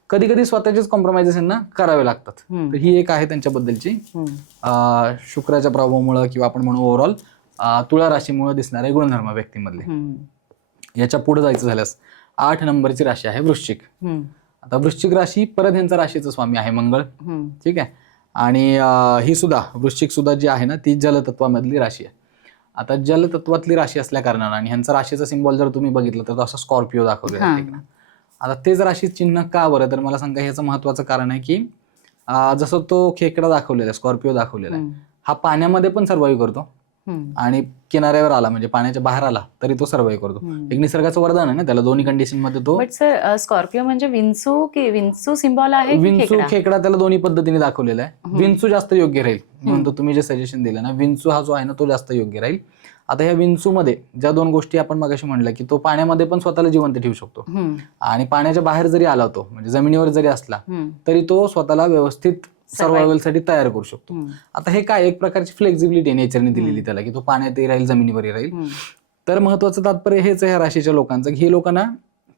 कधी कधी स्वतःचेच कॉम्प्रोमाइजेस यांना करावे लागतात. तर ही एक आहे त्यांच्याबद्दलची शुक्राच्या प्रभावामुळे किंवा आपण म्हणू ओव्हरऑल तुळा राशीमुळे दिसणारे गुणधर्म व्यक्तीमधले. याच्या पुढे जायचं झाल्यास 8 नंबरची राशी आहे वृश्चिक. आता वृश्चिक राशी परत ह्यांचा राशीचा स्वामी आहे मंगळ. ठीक आहे. आणि ही सुद्धा वृश्चिक सुद्धा जी आहे ना ती जलतत्वामधली राशी आहे. आता जलतत्वातली राशी असल्या कारणानं आणि ह्यांचा राशीचा सिम्बॉल जर तुम्ही बघितलं तर असं स्कॉर्पिओ दाखवलेला आहे. आता तेच राशी चिन्ह का बरं, तर मला सांगा ह्याचं महत्वाचं कारण आहे की जसं तो खेकडा दाखवलेला आहे, स्कॉर्पिओ दाखवलेला आहे, हा पाण्यामध्ये पण सर्व्हाइव्ह करतो आणि किनाऱ्यावर आला म्हणजे पाण्याच्या बाहेर आला तरी तो सर्व्हाइव्ह करतो. एक निसर्गाचं वरदान आहे ना त्याला, दोन्ही कंडिशन मध्ये तो. बट सर स्कॉर्पिओ म्हणजे विंचू की विंचू सिम्बॉल आहे, विंचू खेकडा त्याला दोन्ही पद्धतीने दाखवलेला आहे. विंचू जास्त योग्य राहील म्हणतो, तुम्ही जे सजेशन दिलं ना विंचू हा जो आहे ना तो जास्त योग्य राहील. आता ह्या विंचू मध्ये ज्या 2 गोष्टी आपण मगाशी म्हटलं की तो पाण्यामध्ये पण स्वतःला जिवंत ठेवू शकतो आणि पाण्याच्या बाहेर जरी आला तो म्हणजे जमिनीवर जरी असला तरी तो स्वतःला व्यवस्थित सर्व्हायव्हल साठी तयार करू शकतो. आता हे काय एक प्रकारची फ्लेक्झिबिलिटी नेचरने दिलेली त्याला की तो पाण्यातही राहील जमिनीवरही राहील. तर महत्वाचं तात्पर्य हेच आहे ह्या राशीच्या लोकांचं की हे लोकांना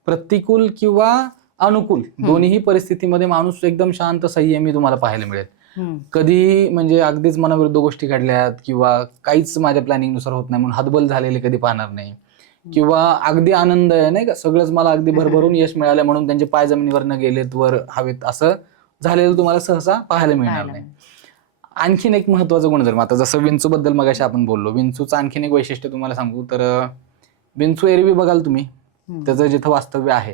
प्रतिकूल किंवा अनुकूल दोन्ही परिस्थितीमध्ये माणूस एकदम शांत संयमी तुम्हाला पाहायला मिळेल. कधी म्हणजे अगदीच मनाविरुद्ध गोष्टी घडल्यात किंवा काहीच माझ्या प्लॅनिंग नुसार होत नाही म्हणून हतबल झालेले कधी पाहणार नाही. किंवा अगदी आनंद आहे नाही का, सगळंच मला अगदी भरभरून यश मिळालं म्हणून त्यांचे पाय जमिनीवर न गेलेत वर हवेत असं झालेलं तुम्हाला सहसा पाहायला मिळणार नाही. आणखीन एक महत्वाचा गुणधर्म, आता जसं विंचू बद्दल मगाशी आपण बोललो, विंचूचं आणखीन एक वैशिष्ट्य तुम्हाला सांगू तर विंचू एरवी बघाल तुम्ही त्याचं जिथं वास्तव्य आहे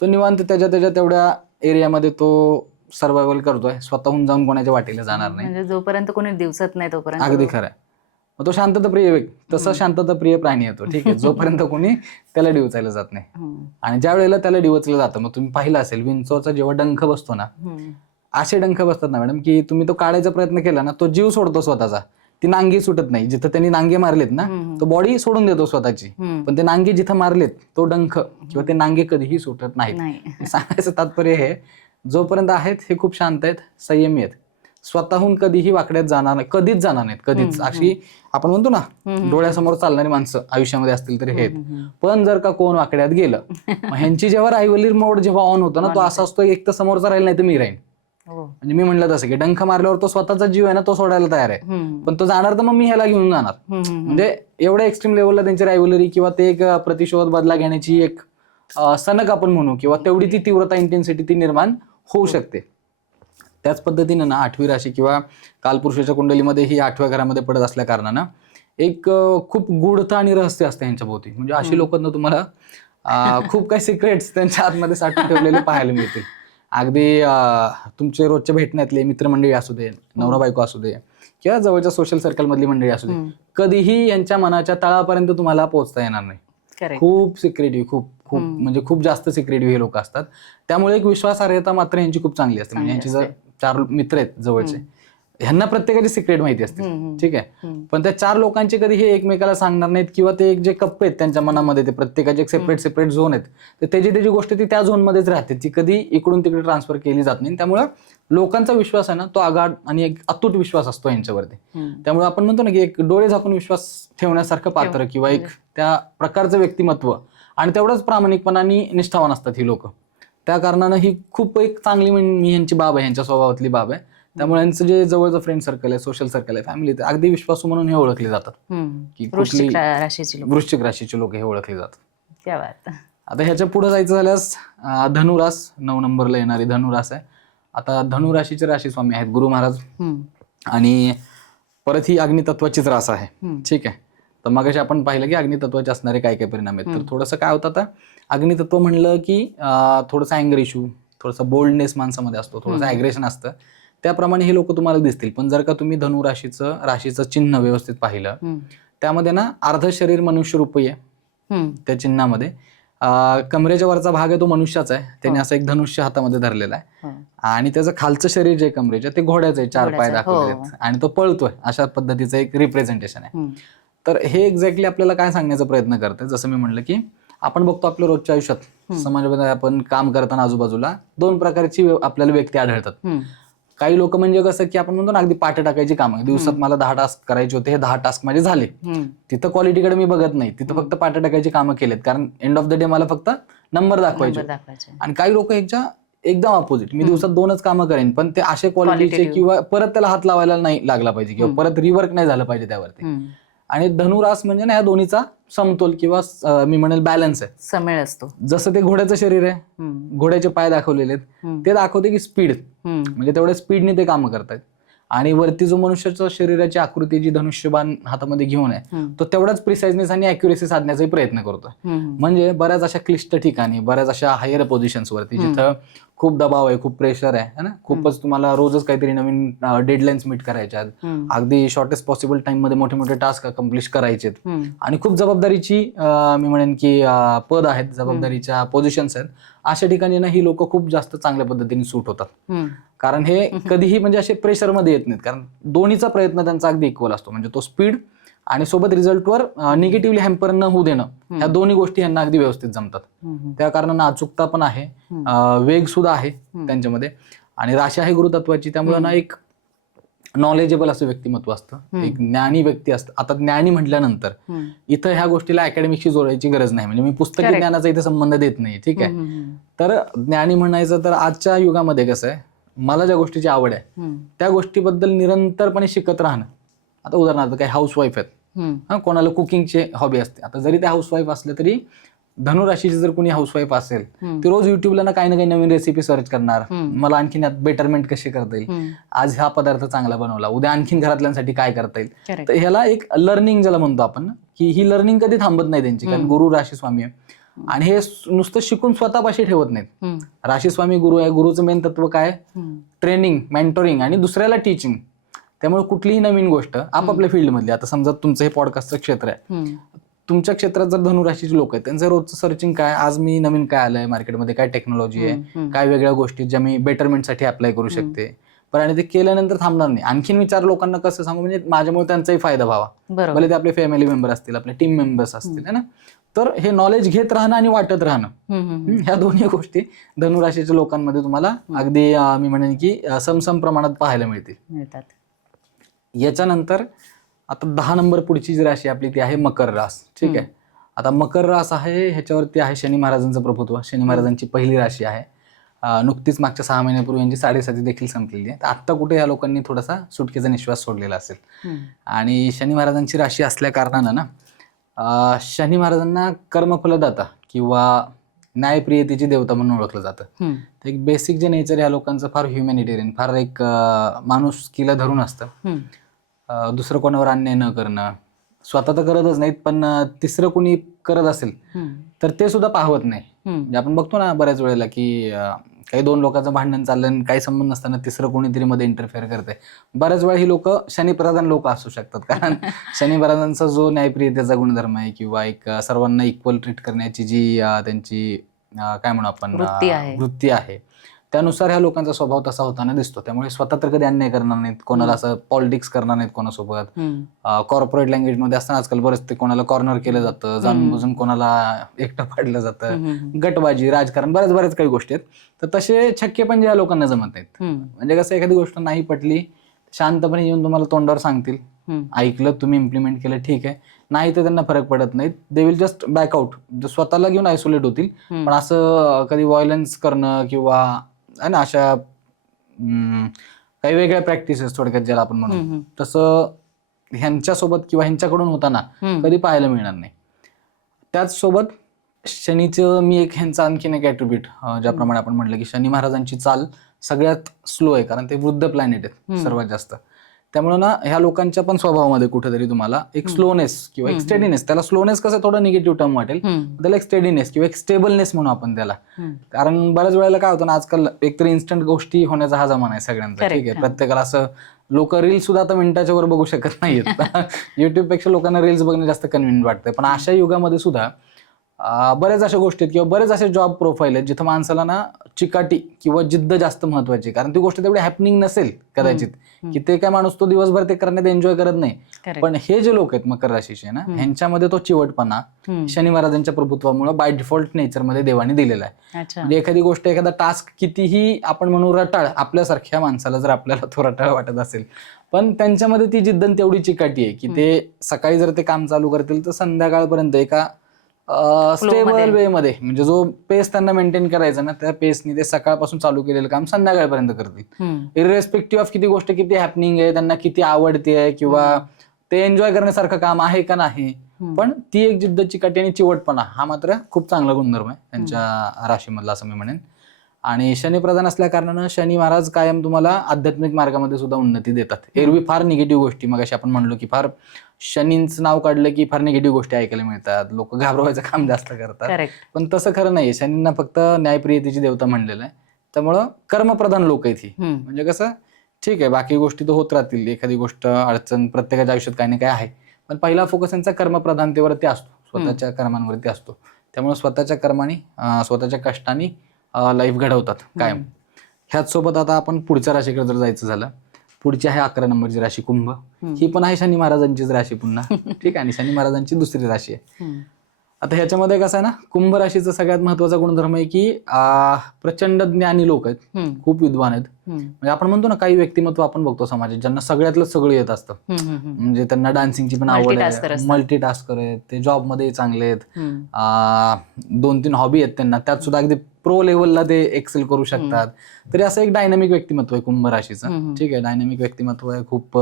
तो निवांत त्याच्या तेवढ्या एरियामध्ये तो सर्व्हायव्हल करतोय, स्वतःहून जाऊन कोणाच्या वाटेला जाणार नाही. म्हणजे जोपर्यंत कोणी दिवसत नाही तोपर्यंत. अगदी खरं आहे. मग तो शांतताप्रिय व्यक्ती, तसा शांतताप्रिय प्राणी येतो. ठीक आहे. जोपर्यंत कोणी त्याला डिवचायला जात नाही आणि ज्या वेळेला त्याला डिवचलं जातं मग तुम्ही पाहिलं असेल विंचूचा जेव्हा डंख बसतो ना, असे डंख बसतात ना मॅडम की तुम्ही तो काढायचा प्रयत्न केला ना तो जीव सोडतो स्वतःचा, ती नांगी सुटत नाही. जिथं त्यांनी नांगे मारलेत ना तो बॉडी सोडून देतो स्वतःची, पण ते नांगे जिथं मारलेत तो डंख किंवा ते नांगे कधीही सुटत नाहीत. सांगायचं तात्पर्य हे जोपर्यंत आहेत हे खूप शांत आहेत, संयमी आहेत, स्वतःहून कधीही वाकड्यात जाणार नाही, कधीच जाणार नाहीत कधीच. अशी आपण म्हणतो ना डोळ्यासमोर चालणारी माणसं आयुष्यामध्ये असतील तरी हे. पण जर का कोण वाकड्यात गेलं ह्यांची जेव्हा रायव्हली मोड जेव्हा ऑन होतो ना तो असा असतो एक तर समोरचा राहील नाही तर मी राहीन. म्हणजे मी म्हणलं तसं की डंख मारल्यावर तो स्वतःचा जीव आहे ना तो सोडायला तयार आहे, पण तो जाणार तर मग मी ह्याला घेऊन जाणार. म्हणजे एवढ्या एक्स्ट्रीम लेवलला त्यांची रायव्हलरी किंवा ते एक प्रतिशोध बदला घेण्याची एक सनक आपण म्हणू किंवा तेवढी ती तीव्रता इंटेन्सिटी ती निर्माण होऊ शकते. त्याच पद्धतीनं ना 8वी राशी किंवा कालपुरुषाच्या कुंडलीमध्ये ही 8व्या घरामध्ये पडत असल्या कारणानं एक खूप गूढता आणि रहस्य असते यांच्या भोवती. म्हणजे अशी लोकांना तुम्हाला खूप काही सिक्रेट्स त्यांच्या आतमध्ये साठवून ठेवलेले पाहायला मिळतील. अगदी तुमचे रोजच्या भेटण्यातले मित्रमंडळी असू दे, नवरा बायको असू दे किंवा जवळच्या सोशल सर्कल मधली मंडळी असू दे, कधीही यांच्या मनाच्या तळापर्यंत तुम्हाला पोहोचता येणार नाही. खूप सिक्रेटिव्ह, खूप खूप म्हणजे खूप जास्त सिक्रेटिव्ह हे लोक असतात. त्यामुळे एक विश्वासार्हता मात्र यांची खूप चांगली असते. म्हणजे यांची जर 4 मित्र आहेत जवळचे, ह्यांना प्रत्येकाची सिक्रेट माहिती असते. ठीक आहे. पण त्या 4 लोकांचे कधी हे एकमेकाला सांगणार नाहीत किंवा ते एक जे कप्पे आहेत त्यांच्या मनामध्ये ते प्रत्येकाचे एक सेपरेट झोन आहेत, तर त्याची गोष्ट ती त्या झोन मध्येच राहते, ती कधी इकडून तिकडे ट्रान्सफर केली जात नाही. त्यामुळे लोकांचा विश्वास आहे ना तो आगाढ आणि एक अतूट विश्वास असतो यांच्यावरती. त्यामुळे आपण म्हणतो ना की एक डोळे झाकून विश्वास ठेवण्यासारखं पात्र किंवा एक त्या प्रकारचं व्यक्तिमत्व आणि तेवढंच प्रामाणिकपणाने निष्ठावान असतात ही लोक. त्या कारणानं ही खूप एक चांगली मी यांची बाब आहे, यांच्या स्वभावातली बाब आहे. त्यामुळे यांचं जे जवळचं फ्रेंड सर्कल आहे, सोशल सर्कल आहे, फॅमिली, अगदी विश्वासू म्हणून हे ओळखले जातात की वृश्चिक राशीचे लोक हे ओळखले जातात. आता ह्याच्या पुढे जायचं झाल्यास धनुरास 9 नंबरला येणारी धनुरास आहे. आता धनुराशीचे राशी स्वामी आहेत गुरु महाराज आणि परत ही अग्नितत्वाचीच रास आहे. ठीक आहे. तर मगाशी आपण पाहिलं की अग्नितत्वाचे असणारे काय काय परिणाम आहेत. तर थोडंसं काय होतं, आता अग्नितत्व म्हणलं की थोडंसं अँगर इश्यू, थोडंसं बोल्डनेस माणसामध्ये असतो, थोडंसं ॲग्रेशन असतं. त्याप्रमाणे हे लोक तुम्हाला दिसतील. पण जर का तुम्ही राशीचं चिन्ह व्यवस्थित पाहिलं, त्यामध्ये ना अर्ध शरीर मनुष्य रूपी आहे त्या चिन्हामध्ये. कमरेच्या वरचा भाग आहे तो मनुष्याचा आहे, त्याने असं एक धनुष्य हातामध्ये धरलेला आहे आणि त्याचं खालचं शरीर जे कमरेच्या ते घोड्याचं आहे, 4 पाय दाखवले आहेत आणि तो पळतोय, अशा पद्धतीचं एक रिप्रेझेंटेशन आहे. तर हे एक्झॅक्टली आपल्याला काय सांगण्याचा प्रयत्न करते, जसं मी म्हणलं की आपण बघतो आपल्या रोजच्या आयुष्यात समाजामध्ये आपण काम करताना आजूबाजूला 2 प्रकारची आपल्याला व्यक्ती आढळतात. काही लोक म्हणजे कसं की आपण म्हणतो ना अगदी पाठ टाकायची कामं, दिवसात मला 10 टास्क करायचे होते, हे 10 टास्क माझे झाले. तिथं क्वालिटीकडे मी बघत नाही, तिथं फक्त पाठ टाकायची कामं केलेत, कारण एंड ऑफ द डे मला फक्त नंबर दाखवायचे. आणि काही लोक ह्याच्या एकदम अपोजिट, मी दिवसात 2च कामं करेन पण ते असे क्वालिटीचे किंवा परत त्याला हात लावायला नाही लागला पाहिजे किंवा परत रिवर्क नाही झालं पाहिजे त्यावरती. आणि धनुरास म्हणजे ना या दोन्हीचा समतोल किंवा मी म्हणेल बॅलन्स आहे, समेळ असतो. जसं ते घोड्याचं शरीर आहे, घोड्याचे पाय दाखवलेले आहेत, ते दाखवते की स्पीड, म्हणजे तेवढ्या स्पीडने ते कामं करतायत. आणि वरती जो मनुष्याच्या शरीराची आकृती जी धनुष्यबाण हातामध्ये घेऊन आहे, तो तेवढाच प्रिसाइजनेस आणि अॅक्युरेसी साधण्याचा प्रयत्न करतोय. म्हणजे बऱ्याच अशा क्लिष्ट ठिकाणी, बऱ्याच अशा हायर पोझिशन्स वरती जिथं खूप दबाव आहे, खूप प्रेशर आहे ना, खूपच तुम्हाला रोजच काहीतरी नवीन डेडलाईन्स मीट करायच्या आहेत, अगदी शॉर्टेस्ट पॉसिबल टाइम मध्ये मोठे मोठे टास्क अकम्प्लिश करायचे आणि खूप जबाबदारीची मी म्हणेन की पद आहेत, जबाबदारीच्या पोझिशन्स आहेत, अशा ठिकाणी ना ही लोक खूप जास्त चांगल्या पद्धतीने सूट होतात. कारण हे कधीही म्हणजे असे प्रेशरमध्ये येत नाहीत, कारण दोन्हीचा प्रयत्न त्यांचा अगदी इक्वल असतो. म्हणजे तो स्पीड आणि सोबत रिझल्टवर निगेटिव्हली हॅम्पर न होऊ देणं, ह्या दोन्ही गोष्टी यांना अगदी व्यवस्थित जमतात. त्या कारणानं अचूकता पण आहे, वेग सुद्धा आहे त्यांच्यामध्ये. आणि राशी आहे गुरुतत्वाची, त्यामुळे ना एक नॉलेजेबल असं व्यक्तिमत्व असतं, एक ज्ञानी व्यक्ती असतं. आता ज्ञानी म्हटल्यानंतर इथं ह्या गोष्टीला अकॅडमिकशी जोडायची गरज नाही, म्हणजे मी पुस्तकी ज्ञानाचा इथे संबंध देत नाही. ठीक आहे. तर ज्ञानी म्हणायचं तर आजच्या युगामध्ये कसं आहे, मला ज्या गोष्टीची आवड आहे त्या गोष्टीबद्दल निरंतरपणे शिकत राहणं. आता उदाहरणार्थ काही हाऊसवाईफ आहेत, कोणाला कुकिंगची हॉबी असते. आता जरी त्या हाऊसवाईफ असल्या तरी धनुराशीची जर कोणी हाऊसवाईफ असेल, ती रोज युट्यूबला ना काही ना काही नवीन रेसिपी सर्च करणार, मला आणखीन यात बेटरमेंट कशी करता येईल, आज हा पदार्थ चांगला बनवला, उद्या आणखीन घरातल्यांसाठी काय करता येईल. तर ह्याला एक लर्निंग ज्याला म्हणतो आपण, की ही लर्निंग कधी थांबत नाही त्यांची, कारण गुरु राशी स्वामी आहे आणि हे नुसतं शिकून स्वतःपाशी ठेवत नाहीत. राशी स्वामी गुरु आहे, गुरुचं मेन तत्व काय, ट्रेनिंग, मेंटोरिंग आणि दुसऱ्याला टीचिंग. त्यामुळे कुठलीही नवीन गोष्ट आपापल्या फील्डमधली, आता समजा तुमचं हे पॉडकास्टचं क्षेत्र आहे, तुमच्या क्षेत्रात जर धनुराशीचे लोक आहेत, त्यांचं रोजचं सर्चिंग काय, आज मी नवीन काय आलंय मार्केटमध्ये, काय टेक्नॉलॉजी आहे, काय वेगळ्या गोष्टी ज्या मी बेटरमेंटसाठी अप्लाय करू शकते. पण आणि ते केल्यानंतर थांबणार नाही, आणखीन 4 लोकांना कसं सांगू, म्हणजे माझ्यामुळे त्यांचाही फायदा व्हावा, भले ते आपले फॅमिली मेंबर असतील, आपले टीम मेंबर्स असतील, है ना. तर हे नॉलेज घेत राहणं आणि वाटत राहणं, ह्या दोन्ही गोष्टी धनुराशीच्या लोकांमध्ये तुम्हाला अगदी मी म्हणेन की समसम प्रमाणात पाहायला मिळतात. याच्यानंतर आता 10 नंबर पुढची जी राशी आपली ती आहे मकर रास. ठीक आहे. आता मकर रास आहे, ह्याच्यावरती आहे शनी महाराजांचं प्रभुत्व. शनी महाराजांची पहिली राशी आहे. नुकतीच मागच्या 6 महिन्यापूर्वी यांची 7.5 देखील संपलेली आहे. तर आत्ता कुठे या लोकांनी थोडासा सुटकेचा निश्वास सोडलेला असेल. आणि शनी महाराजांची राशी असल्या कारणानं ना शनी महाराजांना कर्मफलदाता किंवा न्यायप्रियतेची देवता म्हणून ओळखलं जातं. एक बेसिक जे नेचर या लोकांचं फार ह्युमॅनिटेरियन, फार एक माणुसकीला धरून असतं. दुसरं कोणावर अन्याय न करणं, स्वतः तर करतच नाहीत पण तिसरं कोणी करत असेल तर ते सुद्धा पाहवत नाही. म्हणजे आपण बघतो ना बऱ्याच वेळेला की काही 2 लोकांचं भांडण चाललं, काही संबंध नसताना तिसरं कोणीतरी मध्ये इंटरफेअर करतंय. बऱ्याच वेळा ही लोक शनिप्रधान लोक असू शकतात, कारण शनी महाराजांचा जो न्यायप्रियतेचा गुणधर्म आहे किंवा एक सर्वांना इक्वल ट्रीट करण्याची जी त्यांची काय म्हणू आपण वृत्ती आहे, त्यानुसार ह्या लोकांचा स्वभाव तसा होताना दिसतो. त्यामुळे स्वतः तर कधी अन्याय करणार नाहीत, कोणाला असं पॉलिटिक्स करणार नाहीत कोणासोबत. कॉर्पोरेट लँग्वेजमध्ये असताना आजकाल बरेच ते कोणाला कॉर्नर केलं जातं, जाणून बुजून कोणाला एकटं पाडलं जातं, गटबाजी, राजकारण, बऱ्याच काही गोष्टी आहेत. तर तसे छक्के पण या लोकांना जमत नाहीत. म्हणजे कसं एखादी गोष्ट नाही पटली शांतपणे येऊन तुम्हाला तोंडावर सांगतील, ऐकलं तुम्ही इम्प्लिमेंट केलं ठीक आहे, नाही तर त्यांना फरक पडत नाही, दे विल जस्ट बॅकआउट, स्वतःला घेऊन आयसोलेट होतील. पण असं कधी व्हायलन्स करणं किंवा आहे ना अशा काही वेगळ्या प्रॅक्टिसेस थोडक्यात ज्याला आपण म्हणू, तसं ह्यांच्यासोबत किंवा ह्यांच्याकडून होताना कधी पाहायला मिळणार नाही. त्याचसोबत शनीचं मी एक ह्यांचा आणखीन एक ऍट्रिब्यूट, ज्याप्रमाणे आपण म्हटलं की शनी महाराजांची चाल सगळ्यात स्लो आहे, कारण ते वृद्ध प्लॅनेट आहेत सर्वात जास्त. त्यामुळे ना ह्या लोकांच्या पण स्वभावामध्ये कुठेतरी तुम्हाला एक स्लोनेस किंवा एक स्टेडीनेस, त्याला स्लोनेस कसं थोडं निगेटिव्ह टर्म वाटेल, त्याला एक स्टेडीनेस किंवा एक स्टेबलनेस म्हणू आपण त्याला. कारण बऱ्याच वेळेला काय होतं ना, आजकाल एकतर इन्स्टंट गोष्टी होण्याचा हा जमाना आहे सगळ्यांचा. ठीक आहे, प्रत्येकाला असं लोक रील सुद्धा आता मिनिटाच्या वर बघू शकत नाहीत. युट्यूब पेक्षा लोकांना रील्स बघणं जास्त कन्व्हिनियंट वाटतंय. पण अशा युगामध्ये सुद्धा बऱ्याच अशा गोष्टी आहेत किंवा बरेच असे जॉब प्रोफाईल आहेत जिथं माणसाला ना चिकाटी किंवा जिद्द जास्त महत्वाची, कारण ती गोष्ट तेवढी हॅपनिंग नसेल कदाचित, की ते काय माणूस तो दिवसभर ते करण्यात एन्जॉय करत नाही. पण हे जे लोक आहेत मकर राशीचे ना, ह्यांच्यामध्ये तो चिवटपणा शनी महाराजांच्या प्रभुत्वामुळे बाय डिफॉल्ट नेचरमध्ये देवाने दिलेला आहे. म्हणजे एखादी गोष्ट, एखादा टास्क कितीही आपण म्हणू रटाळ, आपल्यासारख्या माणसाला जर आपल्याला तो रटाळ वाटत असेल, पण त्यांच्यामध्ये ती जिद्द तेवढी चिकाटी आहे की ते सकाळी जर ते काम चालू करतील तर संध्याकाळपर्यंत एका स्टेबल वे मध्ये, म्हणजे जो पेस त्यांना मेंटेन करायचा ना, त्या पेसनी ते सकाळपासून चालू केलेलं काम संध्याकाळपर्यंत करतील, इरिस्पेक्टिव्ह ऑफ किती गोष्ट किती हॅपनिंग आहे, त्यांना किती आवडते किंवा ते एन्जॉय करण्यासारखं काम आहे का नाही. पण ती एक जिद्द, चिकाटी आणि चिवटपणा हा मात्र खूप चांगला गुणधर्म आहे त्यांच्या राशीमधला असं मी म्हणेन. आणि शनी प्रधान असल्या कारणानं शनी महाराज कायम तुम्हाला आध्यात्मिक मार्गामध्ये सुद्धा उन्नती देतात. एरवी फार निगेटिव्ह गोष्टी, मग अशी आपण म्हणलो की फार शनींचं नाव काढलं की फार निगेटिव्ह गोष्टी ऐकायला मिळतात, लोक घाबरवायचं काम जास्त करतात. पण तसं खरं नाही, शनींना फक्त न्यायप्रियतेची देवता म्हणलेलं आहे. त्यामुळं कर्मप्रधान लोक आहेत ही. म्हणजे कसं, ठीक आहे बाकी गोष्टी तर होत राहतील, एखादी गोष्ट अडचण प्रत्येकाच्या आयुष्यात काही ना काय आहे, पण पहिला फोकस यांचा कर्मप्रधानतेवरती असतो, स्वतःच्या कर्मांवरती असतो. त्यामुळे स्वतःच्या कर्माने, स्वतःच्या कष्टाने लाईफ घडवतात कायम. ह्याच सोबत आता आपण पुढच्या राशीकडे जर जायचं झालं, पुढची आहे 11 नंबरची राशी कुंभ. ही पण आहे शनी महाराजांचीच राशी पुन्हा. ठीक आहे, आणि शनी महाराजांची दुसरी राशी आहे. आता ह्याच्यामध्ये कसं आहे ना, कुंभ राशीचा सगळ्यात महत्वाचा गुणधर्म आहे की प्रचंड ज्ञानी लोक आहेत, खूप विद्वान आहेत. म्हणजे आपण म्हणतो ना, काही व्यक्तिमत्व आपण बघतो समाजात ज्यांना सगळ्यातलं सगळं येत असतं, म्हणजे त्यांना डान्सिंगची पण आवड आहे, मल्टीटास्कर आहेत, ते जॉबमध्ये चांगले आहेत, 2-3 हॉबी आहेत त्यांना, त्यात सुद्धा अगदी प्रो लेवलला ते एक्सेल करू शकतात. तरी असं एक डायनामिक व्यक्तिमत्व आहे कुंभ राशीचं. ठीक आहे, डायनामिक व्यक्तिमत्व आहे, खूप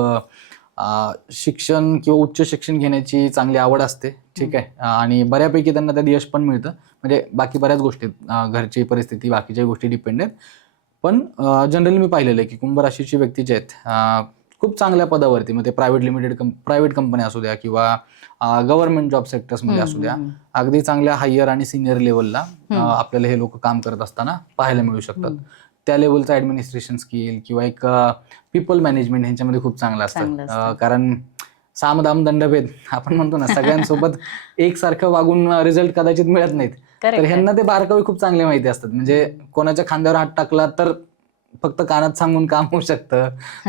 शिक्षण किंवा उच्च शिक्षण घेण्याची चांगली आवड असते. ठीक आहे, आणि बऱ्यापैकी त्यांना त्यात यश पण मिळतं. म्हणजे बाकी बऱ्याच गोष्टी, घरची परिस्थिती, बाकीच्या गोष्टी डिपेंड आहेत. पण जनरली मी पाहिलेलं आहे की कुंभ राशीची व्यक्ती जे आहेत खूप चांगल्या पदावरती, मग ते प्रायव्हेट कंपनी असू द्या किंवा गव्हर्नमेंट जॉब सेक्टर्समध्ये असू द्या, अगदी चांगल्या हायर आणि सिनियर लेवलला आपल्याला हे लोक काम करत असताना पाहायला मिळू शकतात. त्या लेवलचं ऍडमिनिस्ट्रेशन स्किल किंवा एक पीपल मॅनेजमेंट ह्यांच्यामध्ये खूप चांगलं असतं. कारण सामदाम दंडभेद आपण म्हणतो ना, सगळ्यांसोबत एकसारखं वागून रिझल्ट कदाचित मिळत नाहीत. तर ह्यांना ते बारकावे खूप चांगले माहिती असतात. म्हणजे कोणाच्या खांद्यावर हात टाकला तर फक्त कानात सांगून काम होऊ शकतं,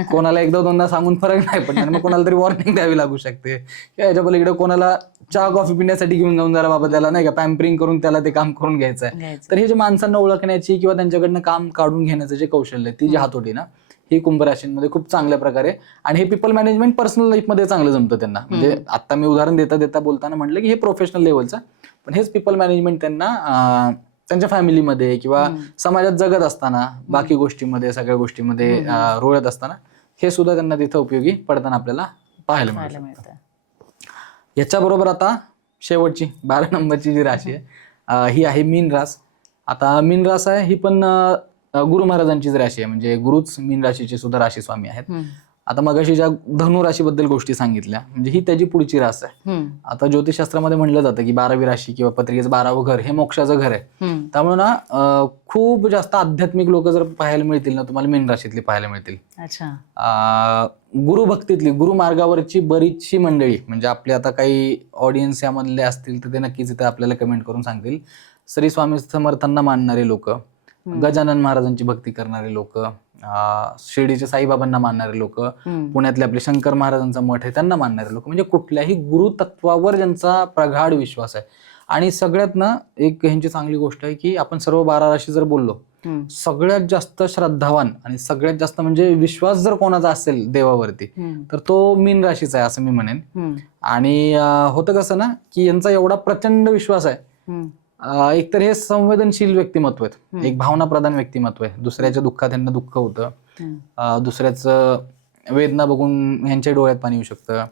कोणाला 1-2दा सांगून फरक नाही पडणार, मग कोणाला तरी वॉर्निंग द्यावी लागू शकते. किंवा याच्या पलीकडे कोणाला चहा कॉफी पिण्यासाठी घेऊन जाऊन जरा बाबा त्याला नाही का पॅम्परिंग करून त्याला ते काम करून घ्यायचं आहे. तर हे जे माणसांना ओळखण्याची किंवा त्यांच्याकडनं काम काढून घेण्याचं जे कौशल्य आहे, ती जी हातोटी ना, ही कुंभ राशींमध्ये खूप चांगल्या प्रकारे, आणि हे पीपल मॅनेजमेंट पर्सनल लाईफमध्ये चांगलं जमतं त्यांना. म्हणजे आता मी उदाहरण देता बोलताना म्हटलं की हे प्रोफेशनल लेवलचं, पण हेच पीपल मॅनेजमेंट त्यांना त्यांच्या फॅमिलीमध्ये किंवा समाजात जगत असताना, बाकी गोष्टीमध्ये, सगळ्या गोष्टीमध्ये रोळत असताना हे सुद्धा त्यांना तिथं उपयोगी पडताना आपल्याला पाहायला मिळतं. याच्याबरोबर आता शेवटची 12 नंबरची जी राशी आहे ही आहे मीन रास. आता मीन रास आहे, ही पण गुरु महाराजांचीच राशी आहे. म्हणजे गुरुच मीन राशीचे सुद्धा राशी स्वामी आहेत. आता मगाशी ज्या धनु राशीबद्दल गोष्टी सांगितल्या, म्हणजे ही त्याची पुढची रास आहे. आता ज्योतिषशास्त्रामध्ये म्हणलं जातं की 12वी राशी किंवा पत्रिकेचं 12वं घर हे मोक्षाचं घर आहे. त्यामुळे ना खूप जास्त आध्यात्मिक लोक जर पाहायला मिळतील ना तुम्हाला, मीन राशीतली पाहायला मिळतील. गुरु भक्तीतली, गुरु मार्गावरची बरीचशी मंडळी, म्हणजे आपले आता काही ऑडियन्स यामधले असतील तर ते नक्कीच इथे आपल्याला कमेंट करून सांगतील. श्री स्वामी समर्थांना मानणारे लोक, गजानन महाराजांची भक्ती करणारे लोक, शिर्डीचे साईबाबांना मानणारे लोक, पुण्यातले आपले शंकर महाराजांचा मठ आहे त्यांना मानणारे लोक, म्हणजे कुठल्याही गुरुतत्वावर ज्यांचा प्रगाढ विश्वास आहे. आणि सगळ्यात ना एक ह्यांची चांगली गोष्ट आहे की आपण सर्व 12 राशी जर बोललो सगळ्यात जास्त श्रद्धावान आणि सगळ्यात जास्त म्हणजे विश्वास जर कोणाचा असेल देवावरती तर तो मीन राशीचा आहे असं मी म्हणेन. आणि होतं कसं ना की यांचा एवढा प्रचंड विश्वास आहे, एकतर हे संवेदनशील व्यक्तिमत्व आहेत, एक भावनाप्रधान व्यक्तिमत्व आहे. दुसऱ्याच्या दुःखात त्यांना दुःख होतं, दुसऱ्याचं वेदना बघून यांच्या डोळ्यात पाणी येऊ शकतं,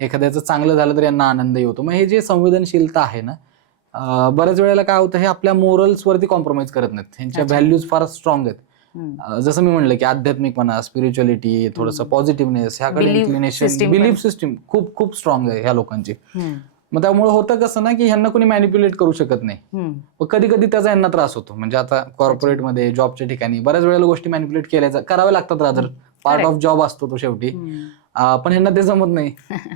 एखाद्याचं चांगलं झालं तर यांना आनंदही होतो. मग हे जे संवेदनशीलता आहे ना, बऱ्याच वेळेला काय होतं, हे आपल्या मोरल्स वरती कॉम्प्रोमाइज करत नाहीत, ह्यांच्या व्हॅल्यूज फार स्ट्रॉंग आहेत. जसं मी म्हणलं की आध्यात्मिकपणा, स्पिरिच्युअलिटी, थोडंसं पॉझिटिव्हनेस, ह्याकडे इन्क्लिनेशन, बिलीफ सिस्टीम खूप खूप स्ट्रॉंग आहे ह्या लोकांची. मग त्यामुळे होतं कसं ना की ह्यांना कोणी मॅनिप्युलेट करू शकत नाही. कधी कधी त्याचा यांना त्रास होतो. म्हणजे आता कॉर्पोरेटमध्ये, जॉबच्या ठिकाणी बऱ्याच वेळेला गोष्टी मॅनिप्युलेट कराव्या लागतात, रादर पार्ट ऑफ जॉब असतो तो शेवटी. पण ह्यांना ते जमत नाही.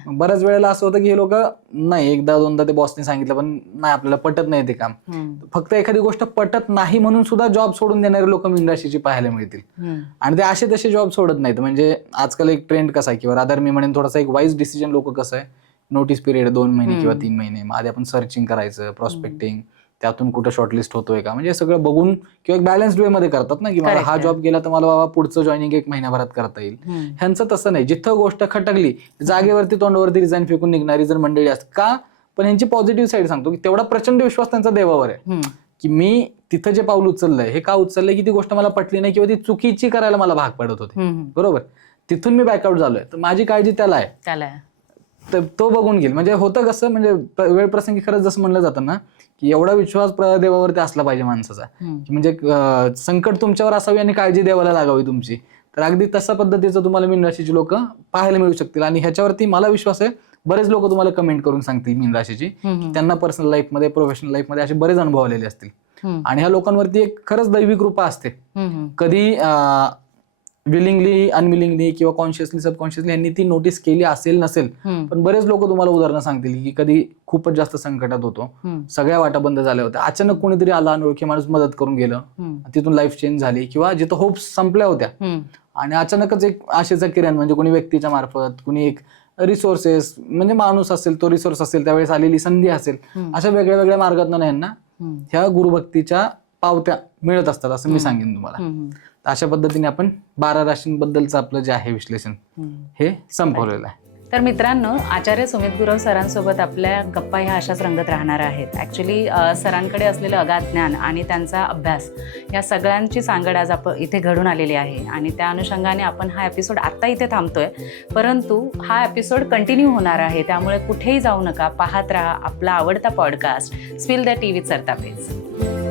बऱ्याच वेळेला असं होतं की हे लोक नाही, एकदा दोनदा ते बॉसने सांगितलं पण नाही, आपल्याला पटत नाही ते काम. फक्त एखादी गोष्ट पटत नाही म्हणून सुद्धा जॉब सोडून देणारे लोक मीन राशीची पाहायला मिळतील. आणि ते असे तसे जॉब सोडत नाहीत. म्हणजे आजकाल एक ट्रेंड कसा आहे, किंवा रादर मी म्हणेन थोडासा एक वाईज डिसिजन लोक कसं आहे, नोटीस पिरियड 2 महिने किंवा 3 महिने, मग आधी आपण सर्चिंग करायचं, प्रॉस्पेक्टिंग, त्यातून कुठं शॉर्टलिस्ट होतोय का, म्हणजे सगळं बघून किंवा एक बॅलन्स्ड वे मध्ये करतात ना, की मला हा जॉब गेला तर मला बाबा पुढचं जॉईनिंग 1 महिन्याभरात करता येईल. ह्यांचं तसं नाही. जिथं गोष्ट खटकली, जागेवरती तोंडावरती रिझाईन फेकून निघणारी जर मंडळी असते का, पण ह्यांची पॉझिटिव्ह साईड सांगतो की तेवढा प्रचंड विश्वास त्यांचा देवावर आहे की मी तिथं जे पाऊल उचललंय हे का उचललंय, की ती गोष्ट मला पटली नाही किंवा ती चुकीची करायला मला भाग पडत होती, बरोबर, तिथून मी बॅकआउट झालोय, तर माझी काळजी त्याला आहे, तर तो बघून घेईल. म्हणजे होतं कसं, म्हणजे वेळ प्रसंगी खरंच जसं म्हणलं जातं ना की एवढा विश्वास देवावरती असला पाहिजे माणसाचा, म्हणजे संकट तुमच्यावर असावी आणि काळजी देवाला लागावी तुमची. तर अगदी तशा पद्धतीचं तुम्हाला मीन राशीची लोक पाहायला मिळू शकतील. आणि ह्याच्यावरती मला विश्वास आहे, बरेच लोक तुम्हाला कमेंट करून सांगतील मीन राशीची, त्यांना पर्सनल लाईफमध्ये, प्रोफेशनल लाईफमध्ये असे बरेच अनुभव आलेले असतील. आणि ह्या लोकांवरती एक खरंच दैवी कृपा असते. कधी विलिंगली, अनविलिंगली किंवा कॉन्शियसली, सबकॉन्शियसली यांनी ती नोटीस केली असेल नसेल, पण बरेच लोक तुम्हाला उदाहरणं सांगतील की कधी खूपच जास्त संकटात होतो, सगळ्या वाटा बंद झाल्या होत्या, अचानक कोणीतरी आला, अनोळखी माणूस मदत करून गेलं, तिथून लाईफ चेंज झाली, किंवा जिथं होप्स संपल्या होत्या आणि अचानकच एक आशेचा किरण, म्हणजे कोणी व्यक्तीच्या मार्फत, कोणी एक रिसोर्सेस, म्हणजे माणूस असेल, तो रिसोर्स असेल, त्यावेळेस आलेली संधी असेल, अशा वेगळ्या वेगळ्या मार्गातून यांना ह्या गुरुभक्तीच्या पावत्या मिळत असतात, असं मी सांगेन तुम्हाला. अशा पद्धतीने आपण 12 राशींबद्दलचं आपलं जे आहे विश्लेषण हे संपवलेलं आहे. तर मित्रांनो, आचार्य सुमित गुरव सरांसोबत आपल्या गप्पा ह्या अशाच रंगत राहणार आहेत. ॲक्च्युली सरांकडे असलेलं अगाध ज्ञान आणि त्यांचा अभ्यास या सगळ्यांची सांगड आज आपण इथे घडून आलेली आहे. आणि त्या अनुषंगाने आपण हा एपिसोड आत्ता इथे थांबतोय, परंतु हा एपिसोड कंटिन्यू होणार आहे. त्यामुळे कुठेही जाऊ नका, पाहत राहा आपला आवडता podcast spill the tea with सरतापेज.